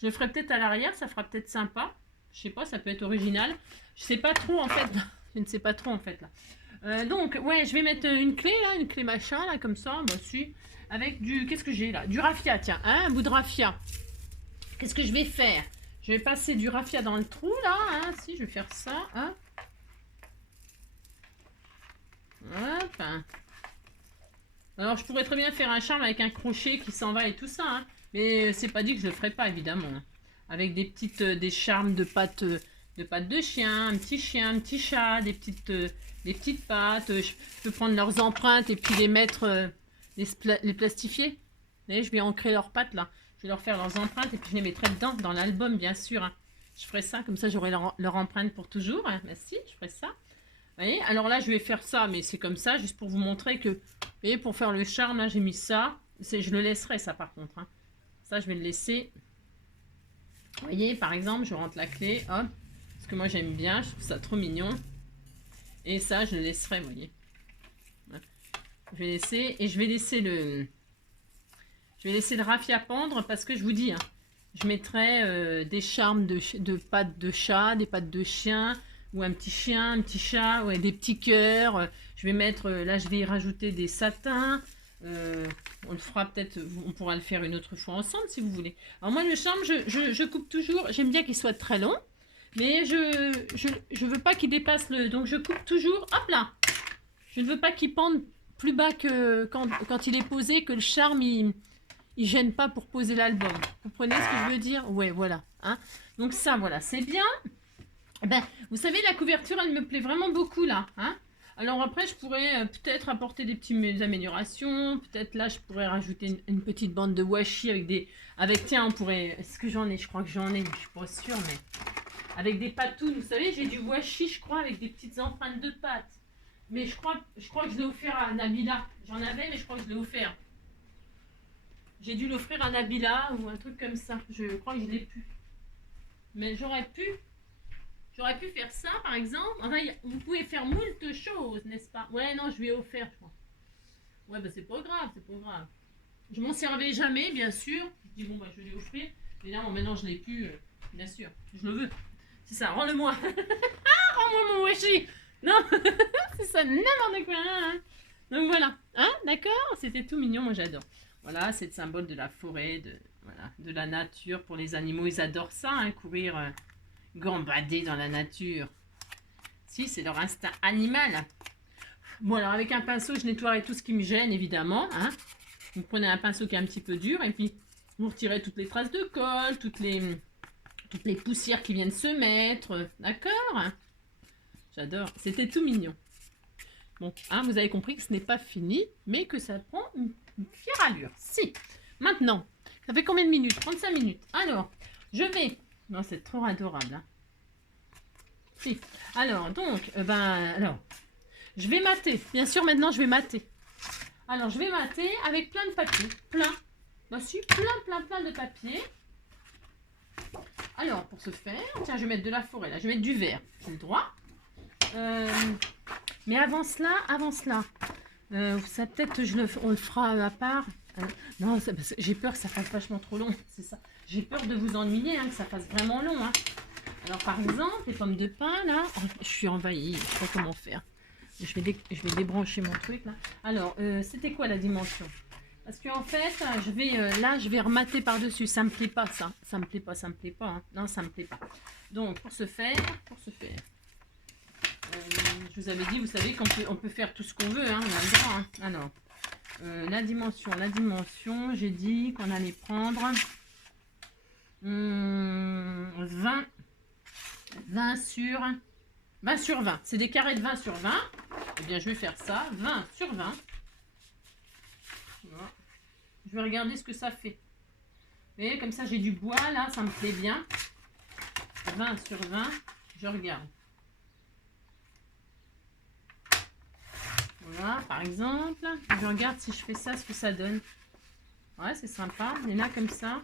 je le ferai peut-être à l'arrière. Ça fera peut-être sympa. Je sais pas, ça peut être original. Je sais pas trop, en fait. Je ne sais pas trop, en fait, là. Donc, ouais, je vais mettre une clé, là. Une clé machin, là, comme ça. Bah, si. Avec du... Qu'est-ce que j'ai, là? Du raffia, tiens. Hein, un bout de raffia. Qu'est-ce que je vais faire? Je vais passer du raffia dans le trou, là. Hein. Si, je vais faire ça. Hein. Hop. Alors, je pourrais très bien faire un charme avec un crochet qui s'en va et tout ça. Hein. Mais c'est pas dit que je le ferai pas, évidemment. Hein. Avec des charmes de pattes de chien, un petit chat, des petites pattes. Je peux prendre leurs empreintes et puis les mettre, les plastifier. Vous voyez, je vais ancrer leurs pattes, là. Je vais leur faire leurs empreintes et puis je les mettrai dedans, dans l'album, bien sûr. Hein. Je ferai ça, comme ça j'aurai leur empreinte pour toujours. Hein. Merci, je ferai ça. Vous voyez, alors là, je vais faire ça, mais c'est comme ça, juste pour vous montrer que, vous voyez, pour faire le charme, là, j'ai mis ça. Je le laisserai, ça, par contre. Hein. Ça, je vais le laisser. Vous voyez, par exemple, je rentre la clé, hop. Parce que moi, j'aime bien, je trouve ça trop mignon. Et ça, je le laisserai, vous voyez. Je vais laisser, et je vais laisser le raffia pendre, parce que je vous dis, hein, je mettrai des charmes de pattes de chat, des pattes de chien, ou un petit chien, un petit chat, ouais, des petits cœurs. Je vais mettre, là je vais y rajouter des satins. On le fera peut-être, on pourra le faire une autre fois ensemble si vous voulez. Alors moi le charme, je coupe toujours, j'aime bien qu'il soit très long, mais je veux pas qu'il dépasse donc je coupe toujours, hop là. Je ne veux pas qu'il pende plus bas que quand il est posé, que le charme il gêne pas pour poser l'album. Vous comprenez ce que je veux dire? Ouais, voilà. Hein. Donc ça, voilà, c'est bien. Ben, vous savez, la couverture, elle me plaît vraiment beaucoup, là. Hein. Alors après, je pourrais peut-être apporter des petites améliorations. Peut-être là, je pourrais rajouter une petite bande de washi tiens, on pourrait... Est-ce que j'en ai? Je crois que j'en ai, mais je suis pas sûre, mais... Avec des patounes, vous savez, j'ai du washi, je crois, avec des petites empreintes de pattes. Mais je crois que je l'ai offert à Nabila. J'en avais, mais je crois que je l'ai offert. J'ai dû l'offrir à Nabila ou un truc comme ça. Je crois que je l'ai pu. Mais j'aurais pu faire ça, par exemple. Enfin, vous pouvez faire moult choses, n'est-ce pas? Ouais, non, je lui ai offert, je crois. Ouais, bah c'est pas grave, c'est pas grave. Je m'en servais jamais, bien sûr. Je dis, bon, bah je vais lui offrir. Mais là, bon, maintenant, je l'ai pu, bien sûr. Je le veux. C'est ça, rends-le-moi. Rends-moi mon washi. Non, c'est ça, n'importe quoi. Hein. Donc voilà, hein, d'accord. C'était tout mignon, moi j'adore. Voilà, c'est le symbole de la forêt, voilà, de la nature. Pour les animaux, ils adorent ça, hein, courir, gambader dans la nature. Si, c'est leur instinct animal. Bon, alors avec un pinceau, je nettoierai tout ce qui me gêne, évidemment. Hein. Vous prenez un pinceau qui est un petit peu dur et puis vous retirez toutes les traces de colle, toutes les poussières qui viennent se mettre. D'accord? J'adore. C'était tout mignon. Bon, hein, vous avez compris que ce n'est pas fini, mais que ça prend une fière allure. Si. Maintenant, ça fait combien de minutes? 35 minutes. Alors, je vais... Non, c'est trop adorable. Hein. Si. Alors, donc, alors... Je vais mater. Bien sûr, maintenant, je vais mater. Alors, je vais mater avec plein de papier. Plein. Voici plein de papier. Alors, pour ce faire, tiens, je vais mettre de la forêt, là. Je vais mettre du vert. J'ai le droit. Mais avant cela, ça peut-être on le fera à part. Non, parce que j'ai peur que ça fasse vachement trop long. C'est ça. J'ai peur de vous ennuyer, hein, que ça fasse vraiment long. Hein. Alors, par exemple, les pommes de pin, là, je suis envahie. Je ne sais pas comment faire. Je vais débrancher mon truc là. Alors, c'était quoi la dimension? Parce qu'en fait, je vais remater par-dessus. Ça me plaît pas, ça. Ça me plaît pas. Hein. Non, ça me plaît pas. Donc, pour ce faire, je vous avais dit, vous savez qu'on peut faire tout ce qu'on veut. Hein, on a le droit. Hein. Alors, la dimension, j'ai dit qu'on allait prendre 20 sur 20. C'est des carrés de 20 sur 20. Eh bien, je vais faire ça. 20 sur 20. Voilà. Je vais regarder ce que ça fait. Vous voyez, comme ça, j'ai du bois, là. Ça me plaît bien. 20 sur 20. Je regarde. Voilà, par exemple. Je regarde si je fais ça, ce que ça donne. Ouais, c'est sympa. Et là, comme ça.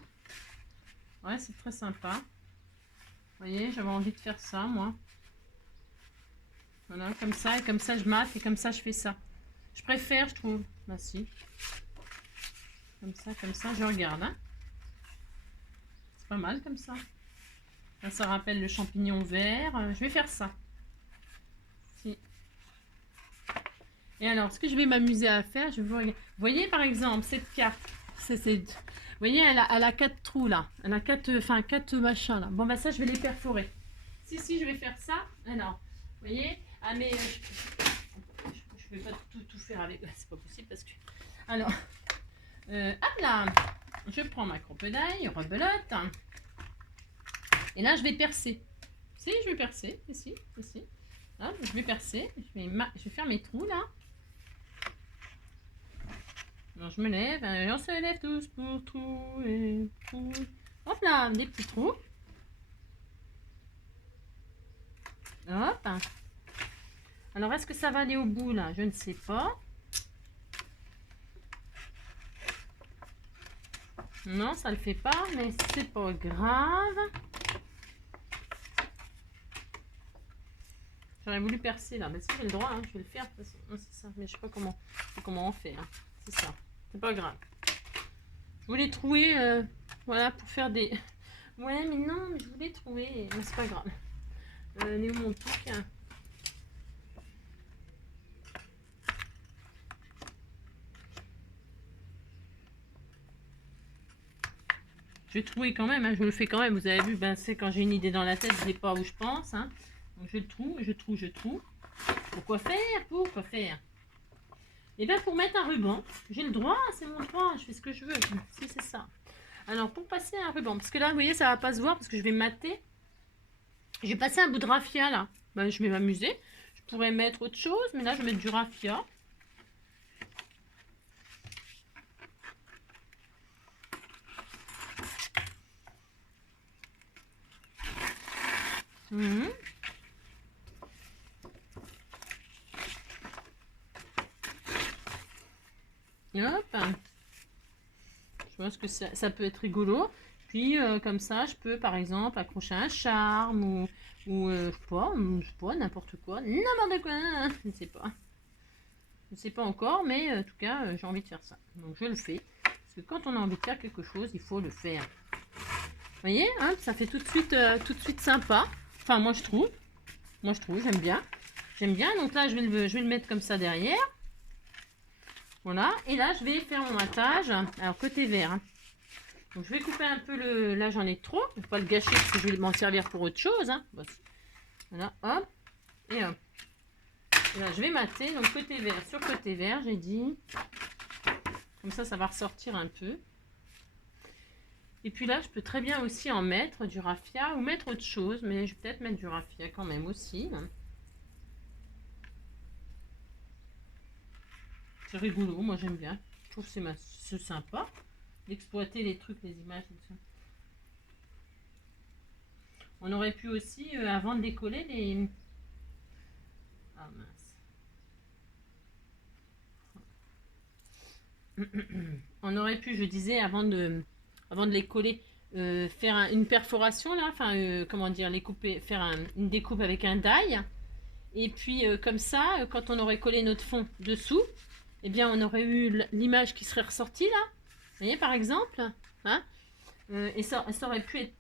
Ouais, c'est très sympa. Vous voyez, j'avais envie de faire ça, moi. Voilà, comme ça, et comme ça je mate, et comme ça je fais ça. Je préfère, je trouve. Bah si. Comme ça, je regarde. Hein. C'est pas mal comme ça. Là, ça rappelle le champignon vert. Je vais faire ça. Si. Et alors, ce que je vais m'amuser à faire, je vais vous regarder. Vous voyez, par exemple, cette carte. Vous voyez, elle a 4 trous, là. Elle a 4 machins, là. Bon, bah ça, je vais les perforer. Si, je vais faire ça. Alors, vous voyez. Ah mais je vais pas tout faire avec. C'est pas possible parce que. Alors, hop là, je prends ma cropedaille, rebelote. Et là, je vais percer. Si, je vais percer. Ici. Hop, je vais percer. Je vais faire mes trous là. Alors, je me lève. On se lève tous pour trouver. Hop là, des petits trous. Hop. Alors, est-ce que ça va aller au bout, là? Je ne sais pas. Non, ça ne le fait pas, mais c'est pas grave. J'aurais voulu percer, là. Mais si j'ai le droit, hein, je vais le faire. C'est ça, mais je sais pas comment on fait. Hein. C'est ça. C'est pas grave. Je voulais trouer, voilà, pour faire des... Ouais, mais non, mais je voulais trouver. Mais c'est pas grave. Elle est où mon truc? Je vais trouver quand même, hein, je le fais quand même. Vous avez vu, ben, c'est quand j'ai une idée dans la tête, je ne sais pas où je pense. Hein. Donc je trouve. Pourquoi faire? Et bien pour mettre un ruban, j'ai le droit, c'est mon droit, je fais ce que je veux. Si c'est ça. Alors pour passer un ruban, parce que là, vous voyez, ça va pas se voir parce que je vais mater. Je vais passer un bout de raffia là. Ben, je vais m'amuser. Je pourrais mettre autre chose, mais là je vais mettre du raffia. Mmh. Hop. Je pense que ça peut être rigolo. Puis comme ça, je peux par exemple accrocher un charme ou je sais pas, n'importe quoi. N'importe quoi, je ne sais pas. Je ne sais pas encore, mais en tout cas, j'ai envie de faire ça. Donc je le fais. Parce que quand on a envie de faire quelque chose, il faut le faire. Vous voyez, hein, ça fait tout de suite sympa. Enfin, moi, je trouve. J'aime bien. J'aime bien. Donc là, je vais le mettre comme ça derrière. Voilà. Et là, je vais faire mon attage. Alors, côté vert. Hein. Donc, je vais couper un peu le... Là, j'en ai trop. Je ne vais pas le gâcher parce que je vais m'en servir pour autre chose. Hein. Voilà. Hop. Et hop. Et là, je vais mater. Donc, côté vert sur côté vert, j'ai dit. Comme ça va ressortir un peu. Et puis là, je peux très bien aussi en mettre du raffia ou mettre autre chose. Mais je vais peut-être mettre du raffia quand même aussi. C'est rigolo, moi j'aime bien. Je trouve que c'est sympa d'exploiter les trucs, les images. Tout ça. On aurait pu aussi, avant de décoller, les... Ah mince. On aurait pu, je disais, avant de les coller, faire une perforation là, enfin, comment dire, les couper, faire une découpe avec un die. Et puis, comme ça, quand on aurait collé notre fond dessous, eh bien, on aurait eu l'image qui serait ressortie là. Vous voyez, par exemple. Hein, et ça aurait pu être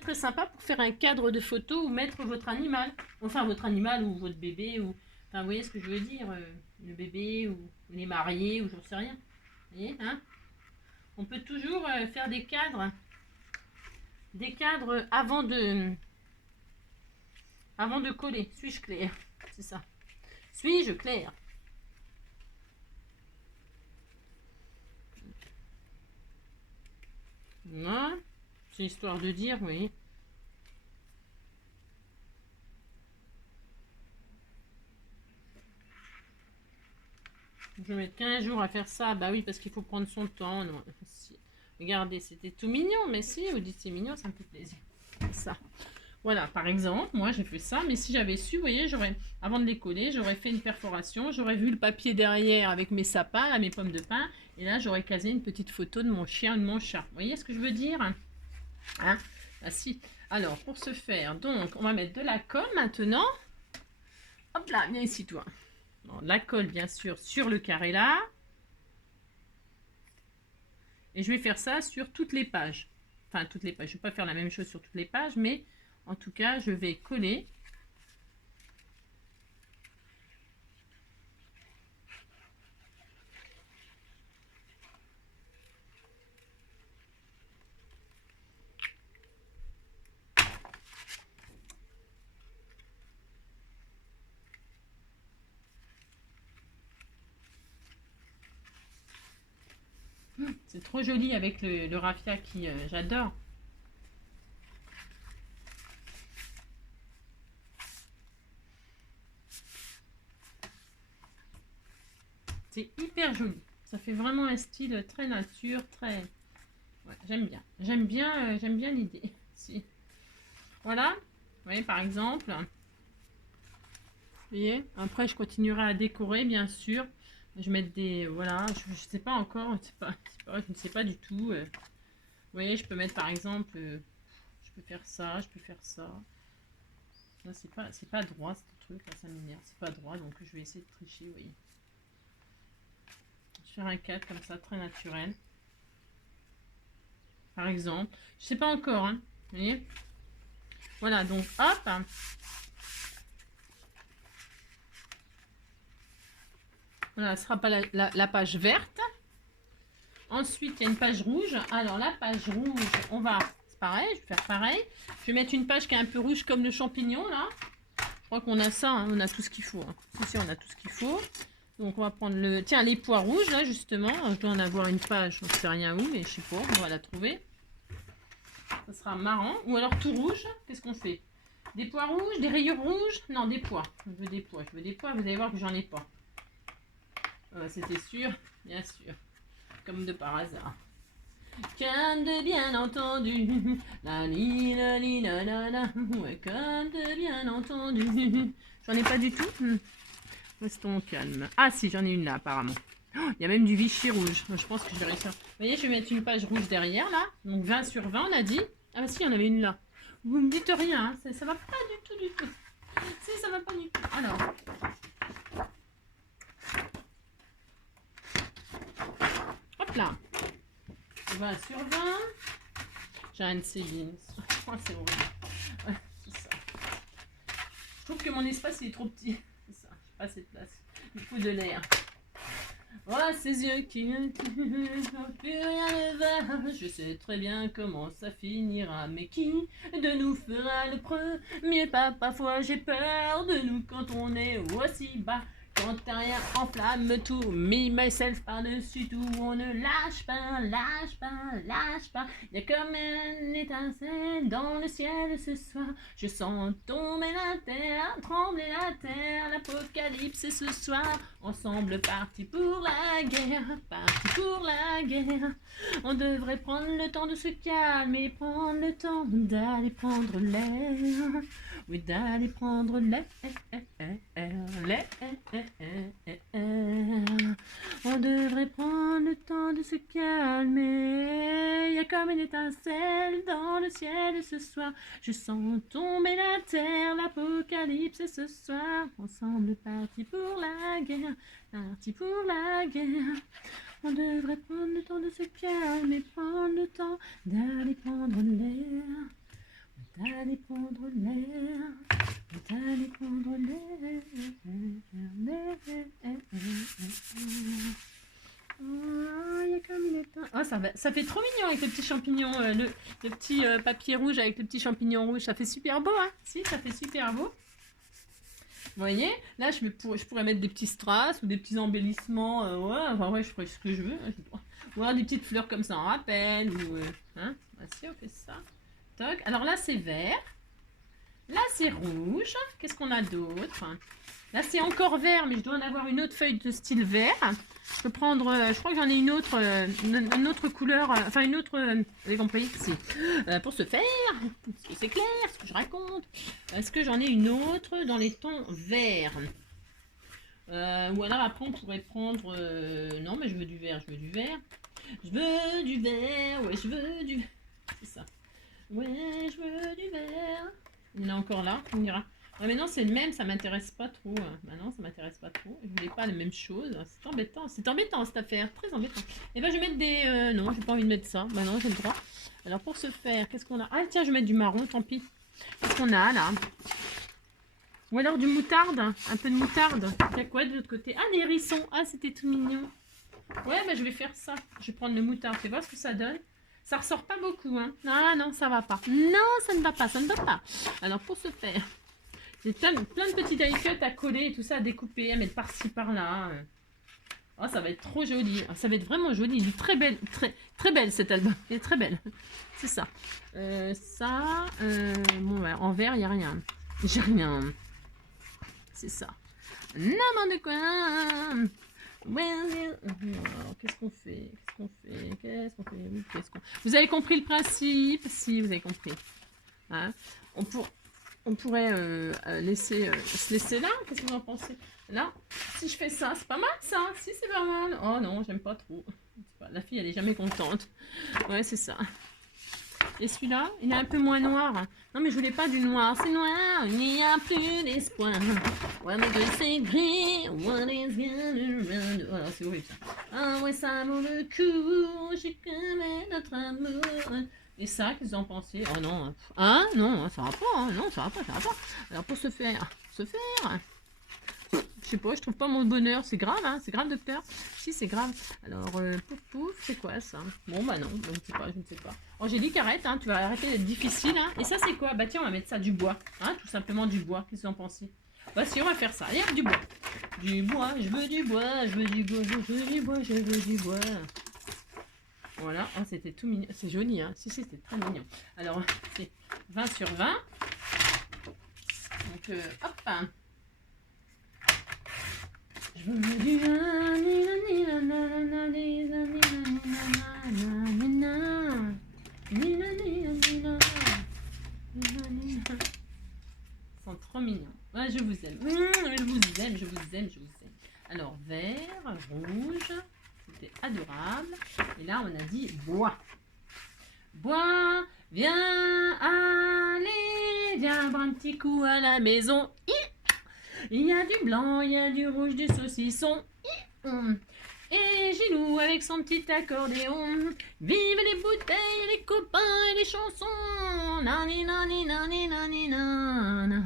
très sympa pour faire un cadre de photo ou mettre votre animal. Enfin, votre animal ou votre bébé. Ou, enfin, vous voyez ce que je veux dire. Le bébé ou les mariés ou j'en sais rien. Vous voyez, hein, on peut toujours faire des cadres. Des cadres avant de coller. Suis-je clair? C'est ça. Suis-je clair? Non, c'est histoire de dire, oui. Je vais mettre 15 jours à faire ça. Bah oui, parce qu'il faut prendre son temps. Non. Si. Regardez, c'était tout mignon. Mais si, vous dites c'est mignon, ça me fait plaisir. Ça. Voilà, par exemple, moi j'ai fait ça. Mais si j'avais su, vous voyez, avant de les coller, j'aurais fait une perforation. J'aurais vu le papier derrière avec mes sapins, là, mes pommes de pin. Et là, j'aurais casé une petite photo de mon chien ou de mon chat. Vous voyez ce que je veux dire? Hein? Ah si. Alors, pour ce faire, donc, on va mettre de la colle maintenant. Hop là, viens ici, toi. Bon, la colle, bien sûr, sur le carré là. Et je vais faire ça sur toutes les pages. Enfin, toutes les pages. Je ne vais pas faire la même chose sur toutes les pages, mais en tout cas, je vais coller. C'est trop joli avec le raffia qui j'adore. C'est hyper joli. Ça fait vraiment un style très nature, très... Ouais, j'aime bien. J'aime bien l'idée. Si. Voilà. Vous voyez, par exemple. Vous voyez. Après, je continuerai à décorer, bien sûr. Je vais mettre des... Voilà. Je ne sais pas encore. Je ne sais pas du tout. Vous voyez, je peux mettre, par exemple... je peux faire ça. Je peux faire ça. Là, c'est pas droit, ce truc. Là, ça m'énerve. C'est pas droit. Donc, je vais essayer de tricher, vous voyez. Je vais faire un cadre comme ça, très naturel. Par exemple. Je sais pas encore, hein. Vous voyez. Voilà, donc, hop. Voilà, ce sera pas la page verte. Ensuite, il y a une page rouge. Alors, la page rouge, on va... C'est pareil, je vais faire pareil. Je vais mettre une page qui est un peu rouge comme le champignon, là. Je crois qu'on a ça, hein, on a tout ce qu'il faut. Hein. Ici, on a tout ce qu'il faut. Donc, on va prendre le... Tiens, les pois rouges, là, justement. Je dois en avoir une page, on ne sait rien où, mais je sais pas, on va la trouver. Ça sera marrant. Ou alors tout rouge, qu'est-ce qu'on fait? Des pois rouges, des rayures rouges? Non, des pois. Je veux des pois, vous allez voir que j'en ai pas. C'était sûr, bien sûr. Comme de par hasard. Comme de bien entendu. La li la li la la la. Ouais, comme de bien entendu. J'en ai pas du tout. Restons calmes. Ah si, j'en ai une là apparemment. Il y a même du Vichy rouge. Je pense que je vais réussir. Vous voyez, je vais mettre une page rouge derrière là. Donc 20 sur 20, on a dit. Ah bah si, il y en avait une là. Vous me dites rien, hein. Ça va pas du tout. Si, ça va pas du tout. Alors. Hop là. 20 sur 20. J'ai un Céline. Oh, c'est horrible. Ouais, c'est ça. trouve que mon espace il est trop petit. C'est ça, j'ai pas assez de place. Il faut de l'air. Voilà ces yeux qui plus rien ne va. Je sais très bien comment ça finira, mais qui de nous fera le premier pas? Parfois j'ai peur de nous quand on est aussi bas. Quand rien enflamme tout, me, myself par-dessus tout, on ne lâche pas, lâche pas, lâche pas. Il y a comme une étincelle dans le ciel ce soir. Je sens tomber la terre, trembler la terre, l'apocalypse est ce soir. Ensemble partis pour la guerre, partis pour la guerre. On devrait prendre le temps de se calmer, prendre le temps d'aller prendre l'air. Oui, d'aller prendre l'air. On devrait prendre le temps de se calmer. Il y a comme une étincelle dans le ciel ce soir. Je sens tomber la terre, l'apocalypse ce soir. Ensemble partis pour la guerre, partis pour la guerre. On devrait prendre le temps de se calmer, prendre le temps d'aller prendre l'air. D'aller prendre l'air, d'aller prendre l'air. Oh, il y a comme une éteinte. Oh, ça fait trop mignon avec le petit champignon, le petit papier rouge avec le petit champignon rouge. Ça fait super beau, hein? Si, ça fait super beau. Vous voyez, là, je pourrais mettre des petits strass ou des petits embellissements. Ouais, enfin, ouais, je ferai ce que je veux. Ou alors des petites fleurs comme ça en rappel. Ou, hein? Ah, si, on fait ça. Alors là, c'est vert. Là, c'est rouge. Qu'est-ce qu'on a d'autre? Là, c'est encore vert, mais je dois en avoir une autre feuille de style vert. Je peux prendre, je crois que j'en ai une autre couleur, enfin une autre, vous avez compris, pour se faire, parce que c'est clair, ce que je raconte. Est-ce que j'en ai une autre dans les tons verts? Ou alors après, on pourrait prendre, non, mais je veux du vert, je veux du vert. Je veux du vert, ouais, je veux du... C'est ça. Ouais, je veux du vert. Il est encore là, on dira. Ouais, mais non, c'est le même, ça m'intéresse pas trop. Bah non, ça m'intéresse pas trop. Je voulais pas la même chose. C'est embêtant cette affaire, très embêtant. Et ben je vais mettre des... non, j'ai pas envie de mettre ça. Bah non, j'ai le droit. Alors pour ce faire, qu'est-ce qu'on a? Ah tiens, je vais mettre du marron, tant pis. Qu'est-ce qu'on a là? Ou alors du moutarde, un peu de moutarde. Il y a quoi de l'autre côté? Ah, des hérissons. Ah, c'était tout mignon. Ouais, bah je vais faire ça. Je vais prendre le moutarde, tu vois ce que ça donne? Ça ressort pas beaucoup, hein. Ah non, ça va pas. Non, ça ne va pas, ça ne va pas. Alors pour ce faire, j'ai plein de petits die cuts à coller et tout ça à découper, à mettre par-ci, par-là. Oh, ça va être trop joli. Ça va être vraiment joli. Il est très belle, très belle cet album. Il est très belle. C'est ça. Bon, ouais, en vert, il n'y a rien. J'ai rien. C'est ça. N'importe quoi. Alors, qu'est-ce qu'on fait? Vous avez compris le principe? Si, vous avez compris. Hein? On pourrait se laisser là. Qu'est-ce que vous en pensez? Là, si je fais ça, c'est pas mal ça. Si, c'est pas mal. Oh non, j'aime pas trop. La fille, elle est jamais contente. Ouais, c'est ça. Et celui-là, il est un peu moins noir. Non, mais je voulais pas du noir. C'est noir, il n'y a plus d'espoir. Ouais, mais que c'est gris. What is gonna... Voilà, c'est horrible ça. Ah ouais, ça vaut le coup. J'ai comme notre amour. Et ça, qu'est-ce que vous en pensez? Oh non. Hein? Non, ça va pas. Hein. Non, ça va pas. Alors, pour se faire... Je sais pas, je trouve pas mon bonheur. C'est grave, hein? C'est grave, docteur? Si, c'est grave. Alors, pouf pouf, c'est quoi ça? Bon, bah non, je ne sais pas. Angélique, arrête, hein, tu vas arrêter d'être difficile. Hein. Et ça, c'est quoi? Bah tiens, on va mettre ça du bois. Hein, tout simplement du bois. Qu'est-ce que vous en pensez? Bah si, on va faire ça. Allez, du bois. Du bois, je veux du bois, je veux du bois, je veux du bois, je veux du bois. Voilà, oh, c'était tout mignon. C'est joli, hein? Si, c'était très mignon. Alors, c'est 20 sur 20. Donc, hop. Je veux du Ils sont trop mignons. Ouais, je vous aime. Je vous aime, je vous aime, je vous aime. Alors, vert, rouge, c'était adorable. Et là, on a dit bois. Bois, viens, allez, viens boire un petit coup à la maison. Il y a du blanc, il y a du rouge, du saucisson. Et Gilou avec son petit accordéon. Vive les bouteilles, les copains et les chansons. Nani nani nani nani nana.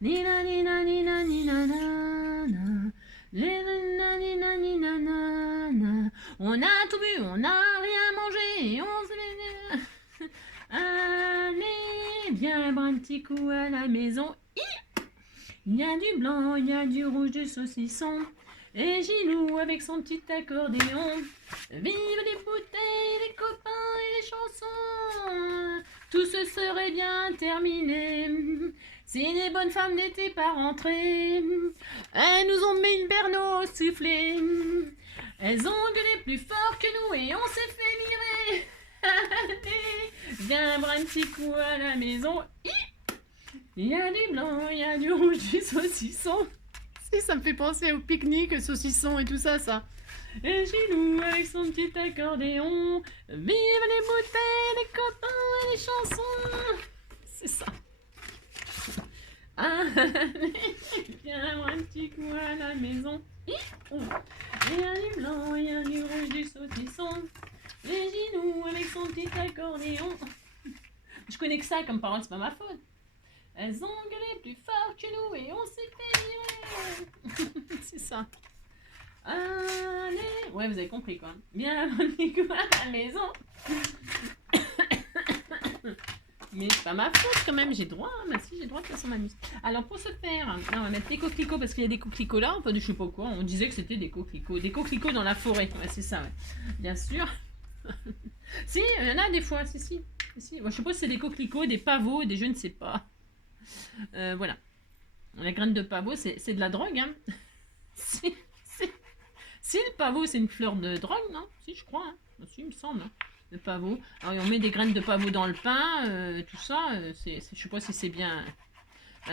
Nina, nina, nina, nina, nana. Nina, nina, nina, nana. On a tout bu, on n'a rien mangé, et on se... Allez, viens boire un petit coup à la maison. Il y a du blanc, il y a du rouge, du saucisson. Et Gilou avec son petit accordéon. Vive les bouteilles, les copains et les chansons. Tout ce serait bien terminé si les bonnes femmes n'étaient pas rentrées. Elles nous ont mis une berno soufflée. Elles ont gueulé plus fort que nous et on s'est fait virer. Allez, viens boire un petit coup à la maison. Il y a du blanc, il y a du rouge, du saucisson. Si, ça me fait penser au pique-nique, saucisson et tout ça, ça. Et Gilou avec son petit accordéon. Vive les bouteilles, les copains et les chansons. C'est ça. Allez, viens un petit coup à la maison. Il y a du blanc, il y a du rouge, du saucisson. Et Gilou avec son petit accordéon. Je connais que ça comme parole, c'est pas ma faute. Elles ont gueulé plus fort que nous et on s'est fait virer. C'est ça. Allez. Ouais, vous avez compris quoi. Bien, on est à la maison. Mais c'est pas ma faute quand même, j'ai droit. Hein. Bah si, j'ai droit de façon m'amuse. Alors pour ce faire, là, on va mettre des coquelicots parce qu'il y a des coquelicots là. Enfin, je sais pas quoi. On disait que c'était des coquelicots. Des coquelicots dans la forêt. Ouais, c'est ça, ouais. Bien sûr. Si, il y en a des fois. Si. Moi, je sais pas si c'est des coquelicots, des pavots, des je ne sais pas. Voilà. La graine de pavot, c'est de la drogue. Hein. Si le pavot, c'est une fleur de drogue, non? Si, je crois. Hein. Si, il me semble. Hein. Le pavot. Alors, on met des graines de pavot dans le pain, tout ça. Je sais pas si c'est bien.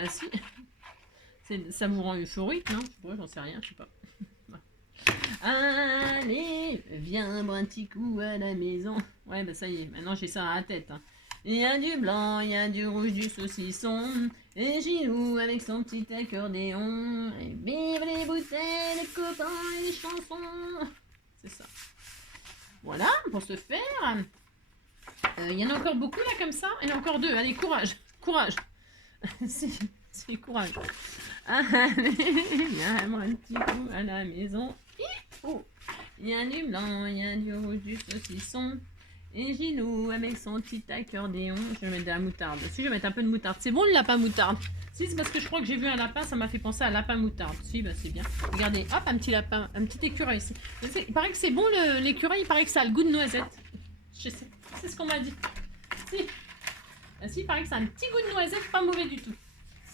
Si. Ça vous rend euphorique, non? Je sais pas, j'en sais rien, je sais pas. Allez, viens boire un petit coup à la maison. Ouais, bah ça y est, maintenant j'ai ça à la tête. Hein. Il y a du blanc, il y a du rouge, du saucisson. Et Gilou avec son petit accordéon. Et vive les bouteilles, les copains et les chansons. C'est ça. Voilà, pour ce faire. Il y en a encore beaucoup là comme ça. Il y en a encore deux. Allez, courage. Courage. C'est courage. Allez, viens un petit coup à la maison. Il y a du blanc, il y a du rouge, du saucisson. Et Gilou avec son petit accordéon. Je vais mettre de la moutarde. Si, je vais mettre un peu de moutarde. C'est bon le lapin moutarde? Si, c'est parce que je crois que j'ai vu un lapin, ça m'a fait penser à lapin moutarde. Si, bah c'est bien. Regardez, hop, un petit lapin, un petit écureuil. Il paraît que c'est bon l'écureuil, il paraît que ça a le goût de noisette. Je sais, c'est ce qu'on m'a dit. Si. Ah, si, il paraît que ça a un petit goût de noisette, pas mauvais du tout.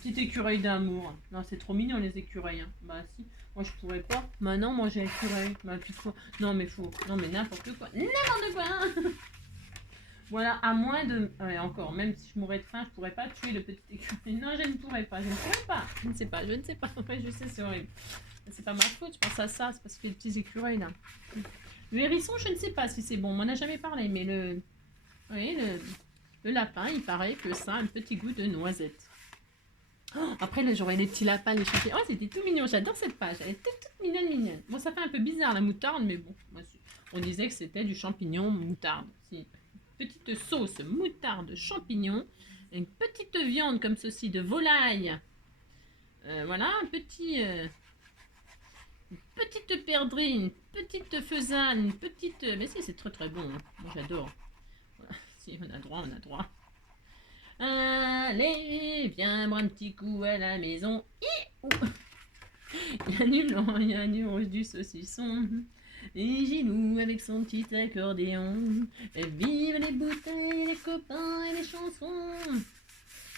Petit écureuil d'amour. Non, c'est trop mignon les écureuils. Hein. Bah si, moi je pourrais pas. Bah non, moi j'ai un écureuil. Bah puis quoi? Non mais faut. Non mais n'importe quoi. N'importe quoi hein. Voilà, à moins de... Ouais, encore, même si je mourrais de faim, je pourrais pas tuer le petit écureuil. Non, je ne pourrais pas, je ne pourrais pas. Je ne sais pas. Ouais, je sais, c'est horrible. C'est pas ma faute, je pense à ça, c'est parce qu'il y a des petits écureuils là. Le hérisson, je ne sais pas si c'est bon, on m'en a jamais parlé, mais le... Oui, le lapin, il paraît que ça a un petit goût de noisette. Oh, après, là, j'aurais les petits lapins, les champignons. Oh, c'était tout mignon, j'adore cette page. Elle était toute mignonne. Bon, ça fait un peu bizarre la moutarde, mais bon, moi, on disait que c'était du champignon moutarde. Si. Petite sauce moutarde champignon, une petite viande comme ceci de volaille. Voilà, une petite perdrix, une petite faisane, une petite... Mais si, c'est très très bon, hein. Moi j'adore. Voilà. Si, on a droit. Allez, viens boire un petit coup à la maison. Il y a du blanc, il y a du rouge, du saucisson. Et Gilou avec son petit accordéon. Et vive les bouteilles, les copains et les chansons.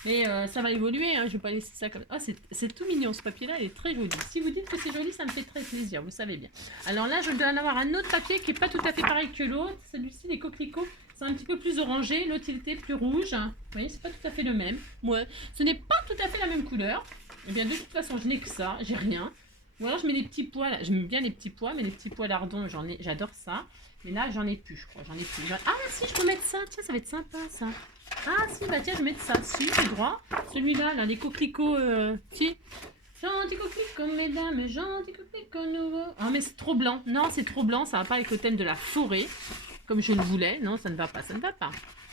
Mais ça va évoluer, hein, je vais pas laisser ça comme... Ah, c'est tout mignon, ce papier-là, il est très joli. Si vous dites que c'est joli, ça me fait très plaisir, vous savez bien. Alors là, je dois en avoir un autre papier qui est pas tout à fait pareil que l'autre. Celui-ci, les coquelicots, c'est un petit peu plus orangé. L'autre, il était plus rouge. Vous voyez, c'est pas tout à fait le même. Ouais, ce n'est pas tout à fait la même couleur. Eh bien, de toute façon, je n'ai que ça, j'ai rien. Ou alors je mets des petits pois, là. J'aime bien les petits pois, mais les petits pois lardons, j'adore ça. Mais là, j'en ai plus, je crois, Ah, si, je peux mettre ça, tiens, ça va être sympa, ça. Ah, si, bah tiens, je vais mettre ça, si, j'ai droit. Celui-là, là, les coquelicots, si. Gentil coquelicot, mesdames, gentil coquelicot nouveau. Ah, mais c'est trop blanc. Non, c'est trop blanc, ça va pas avec le thème de la forêt, comme je le voulais. Non, ça ne va pas.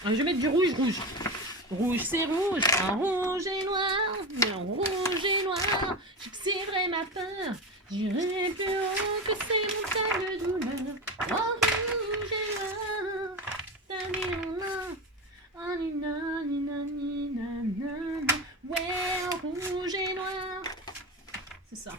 Alors, je vais mettre du rouge. Rouge, c'est rouge, un rouge et noir. Mais en rouge pas peur. J'irai plus haut que ces montagnes de douleur. Oh, rouge et noir, ta-ni-na-na, ah-ni-na-ni-na-ni-na-na-na. Ouais, en rouge et noir. C'est ça.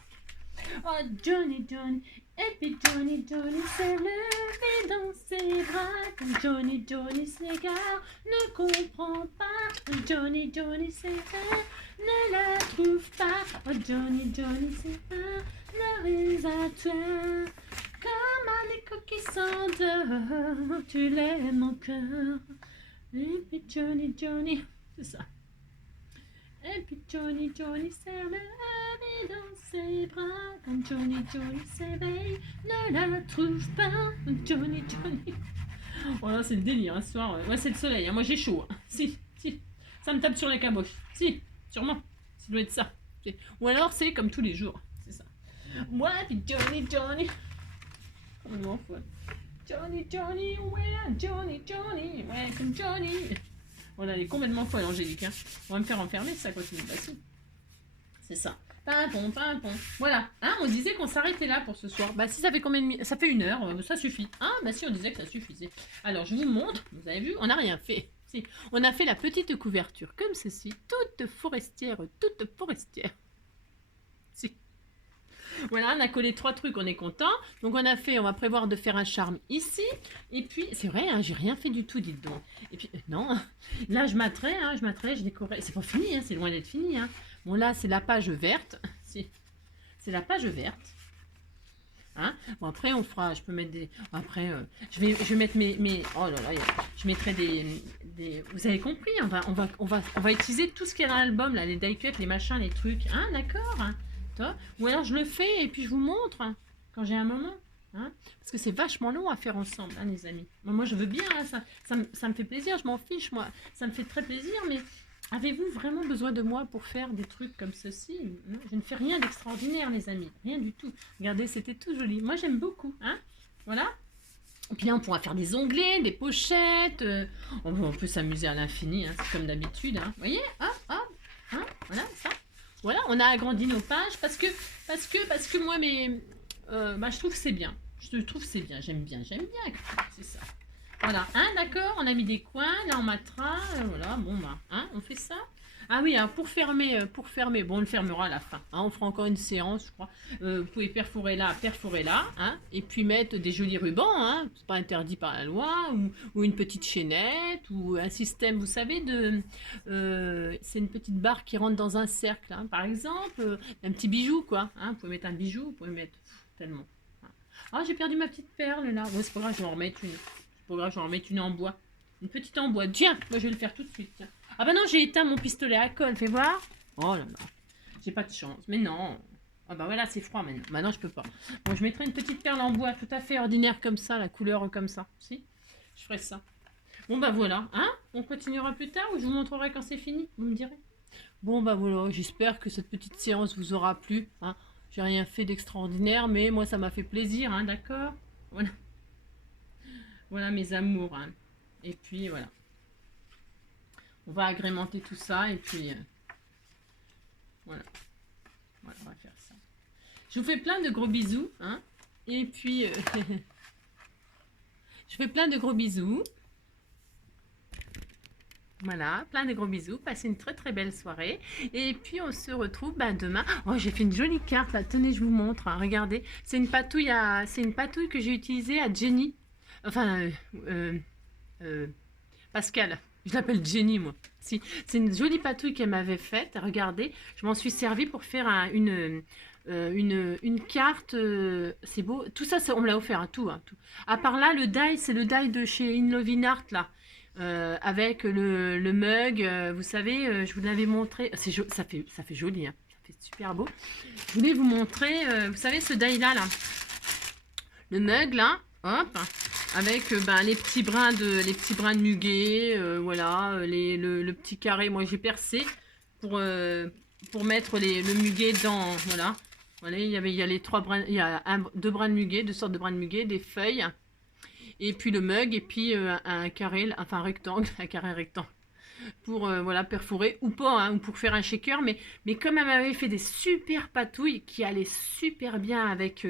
Oh, Johnny, Johnny, et puis Johnny, Johnny s'est levé dans ses bras. Comme Johnny, Johnny s'égare, ne comprend pas. Johnny, Johnny s'égare, ne la trouve pas. Oh, Johnny, Johnny s'égare, n'arrive à toi. Comme un écho qui s'endort, tu l'aimes mon cœur. Et puis Johnny, Johnny, c'est ça. Et puis Johnny, Johnny s'est levé dans ses bras. Quand Johnny, Johnny s'éveille, ne la trouve pas. Johnny, Johnny. Voilà, c'est le délire, hein, ce soir. Ouais, c'est le soleil, hein. Moi j'ai chaud. Hein. Si, ça me tape sur la caboche. Si, sûrement. Ça doit être ça. Ou alors c'est comme tous les jours. C'est ça. Moi, puis Johnny, Johnny. Comment on fait? Johnny, Johnny, ouais, Johnny, Johnny. Ouais, comme Johnny. Voilà, elle est complètement folle, Angélique. Hein. On va me faire enfermer si ça continue de passer. C'est ça. Pimpon, pimpon. Voilà. Hein, on disait qu'on s'arrêtait là pour ce soir. Bah, si ça fait combien de minutes? Ça fait 1 heure. Ça suffit. Hein, bah, si, on disait que ça suffisait. Alors, je vous montre. Vous avez vu, on n'a rien fait. Si. On a fait la petite couverture comme ceci. Toute forestière. Toute forestière. Si. Voilà, on a collé 3 trucs, on est content. Donc on va prévoir de faire un charme ici. Et puis, c'est vrai, hein, j'ai rien fait du tout, dites donc. Et puis, non, là je m'attraie, je décorais. C'est pas fini, hein, c'est loin d'être fini. Hein. Bon là, c'est la page verte. Si. C'est la page verte. Hein. Bon après, on fera, je peux mettre des... Après, je vais mettre mes... Oh là là, je mettrai des... Vous avez compris, on va utiliser tout ce qu'il y a dans l'album, là, les die cuts, les machins, les trucs. Hein, d'accord hein. Ou alors je le fais et puis je vous montre hein, quand j'ai un moment. Hein, parce que c'est vachement long à faire ensemble, hein, les amis. Moi, je veux bien, hein, ça me fait plaisir, je m'en fiche, moi. Ça me fait très plaisir, mais avez-vous vraiment besoin de moi pour faire des trucs comme ceci? Non, je ne fais rien d'extraordinaire, les amis. Rien du tout. Regardez, c'était tout joli. Moi, j'aime beaucoup. Hein, voilà. Et puis là, on pourra faire des onglets, des pochettes. On peut s'amuser à l'infini, hein, c'est comme d'habitude. Hein. Vous voyez? Hop, hop. Hein, voilà, ça. Voilà, on a agrandi nos pages parce que moi, je trouve que c'est bien. Je trouve que c'est bien. J'aime bien. C'est ça. Voilà, hein, d'accord, on a mis des coins, là on mettra, voilà, bon, bah, hein, on fait ça. Ah oui, hein, pour fermer, bon, on le fermera à la fin. Hein, on fera encore une séance, je crois. Vous pouvez perforer là, hein, et puis mettre des jolis rubans, hein, c'est pas interdit par la loi, ou une petite chaînette, ou un système, vous savez, c'est une petite barre qui rentre dans un cercle, hein, par exemple, un petit bijou, quoi. Hein, vous pouvez mettre un bijou, vous pouvez mettre tellement. Ah, j'ai perdu ma petite perle là. Bon, c'est pas grave, je vais en remettre une. C'est pas grave, je vais en remettre une en bois. Une petite en bois. Tiens, moi je vais le faire tout de suite. Tiens. Ah bah non, j'ai éteint mon pistolet à colle, fais voir. Oh là là, j'ai pas de chance. Mais non. Ah bah voilà, c'est froid maintenant. Maintenant, je peux pas. Bon, je mettrai une petite perle en bois tout à fait ordinaire comme ça, la couleur comme ça. Si, je ferai ça. Bon bah voilà, hein. On continuera plus tard ou je vous montrerai quand c'est fini, vous me direz. Bon bah voilà, j'espère que cette petite séance vous aura plu. Hein. J'ai rien fait d'extraordinaire, mais moi ça m'a fait plaisir, hein, d'accord. Voilà. Voilà mes amours. Hein. Et puis voilà. On va agrémenter tout ça et puis voilà. Voilà, on va faire ça. Je vous fais plein de gros bisous. Hein. Et puis je fais plein de gros bisous. Voilà, plein de gros bisous. Passez une très très belle soirée. Et puis on se retrouve demain. Oh, j'ai fait une jolie carte là. Tenez, je vous montre. Hein. Regardez, c'est une patouille que j'ai utilisée à Jenny. Enfin, Pascal. Je l'appelle Jenny, moi. Si, c'est une jolie patouille qu'elle m'avait faite. Regardez, je m'en suis servi pour faire une carte. C'est beau. Tout ça, on me l'a offert, hein, tout, hein, tout. À part là, le die, c'est le die de chez In Loving Art, là. Avec le mug, vous savez, je vous l'avais montré. Ça fait joli, hein. Ça fait super beau. Je voulais vous montrer, vous savez, ce die là, le mug là, hop, avec les petits brins de muguet, voilà, le petit carré. Moi j'ai percé pour mettre le muguet dans, voilà. Voilà, il y a les 3 brins, il y a 2 brins de muguet, 2 sortes de brins de muguet, des feuilles. Et puis le mug, et puis un carré, enfin un rectangle, un carré rectangle. voilà, perforer ou pas, hein, ou pour faire un shaker. Mais comme elle m'avait fait des super patouilles qui allaient super bien avec,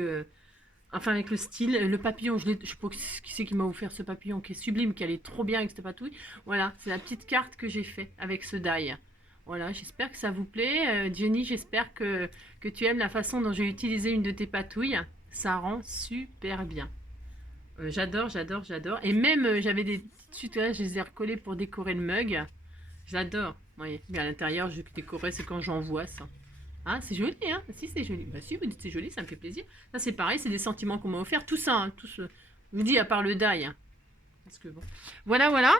enfin avec le style, le papillon, je sais pas qui c'est qui m'a offert ce papillon qui est sublime, qui allait trop bien avec cette patouille. Voilà, c'est la petite carte que j'ai fait avec ce die. Voilà, j'espère que ça vous plaît. Jenny, j'espère que tu aimes la façon dont j'ai utilisé une de tes patouilles. Ça rend super bien. J'adore, j'adore, j'adore. Et même, j'avais des petites suites, là, je les ai recollées pour décorer le mug. J'adore. Oui, mais à l'intérieur, je décorais, c'est quand j'envoie ça. Ah, c'est joli, hein? Si, c'est joli. Bah si, vous dites c'est joli, ça me fait plaisir. Ça, c'est pareil, c'est des sentiments qu'on m'a offert. Tout ça, hein, tout ce... Je vous dis, à part le die. Hein. Parce que bon. Voilà, voilà.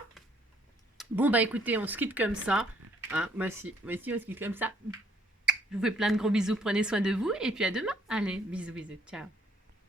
Bon, bah écoutez, on se quitte comme ça. Hein, moi aussi, on se quitte comme ça. Je vous fais plein de gros bisous, prenez soin de vous. Et puis à demain. Allez, bisous, bisous. Ciao.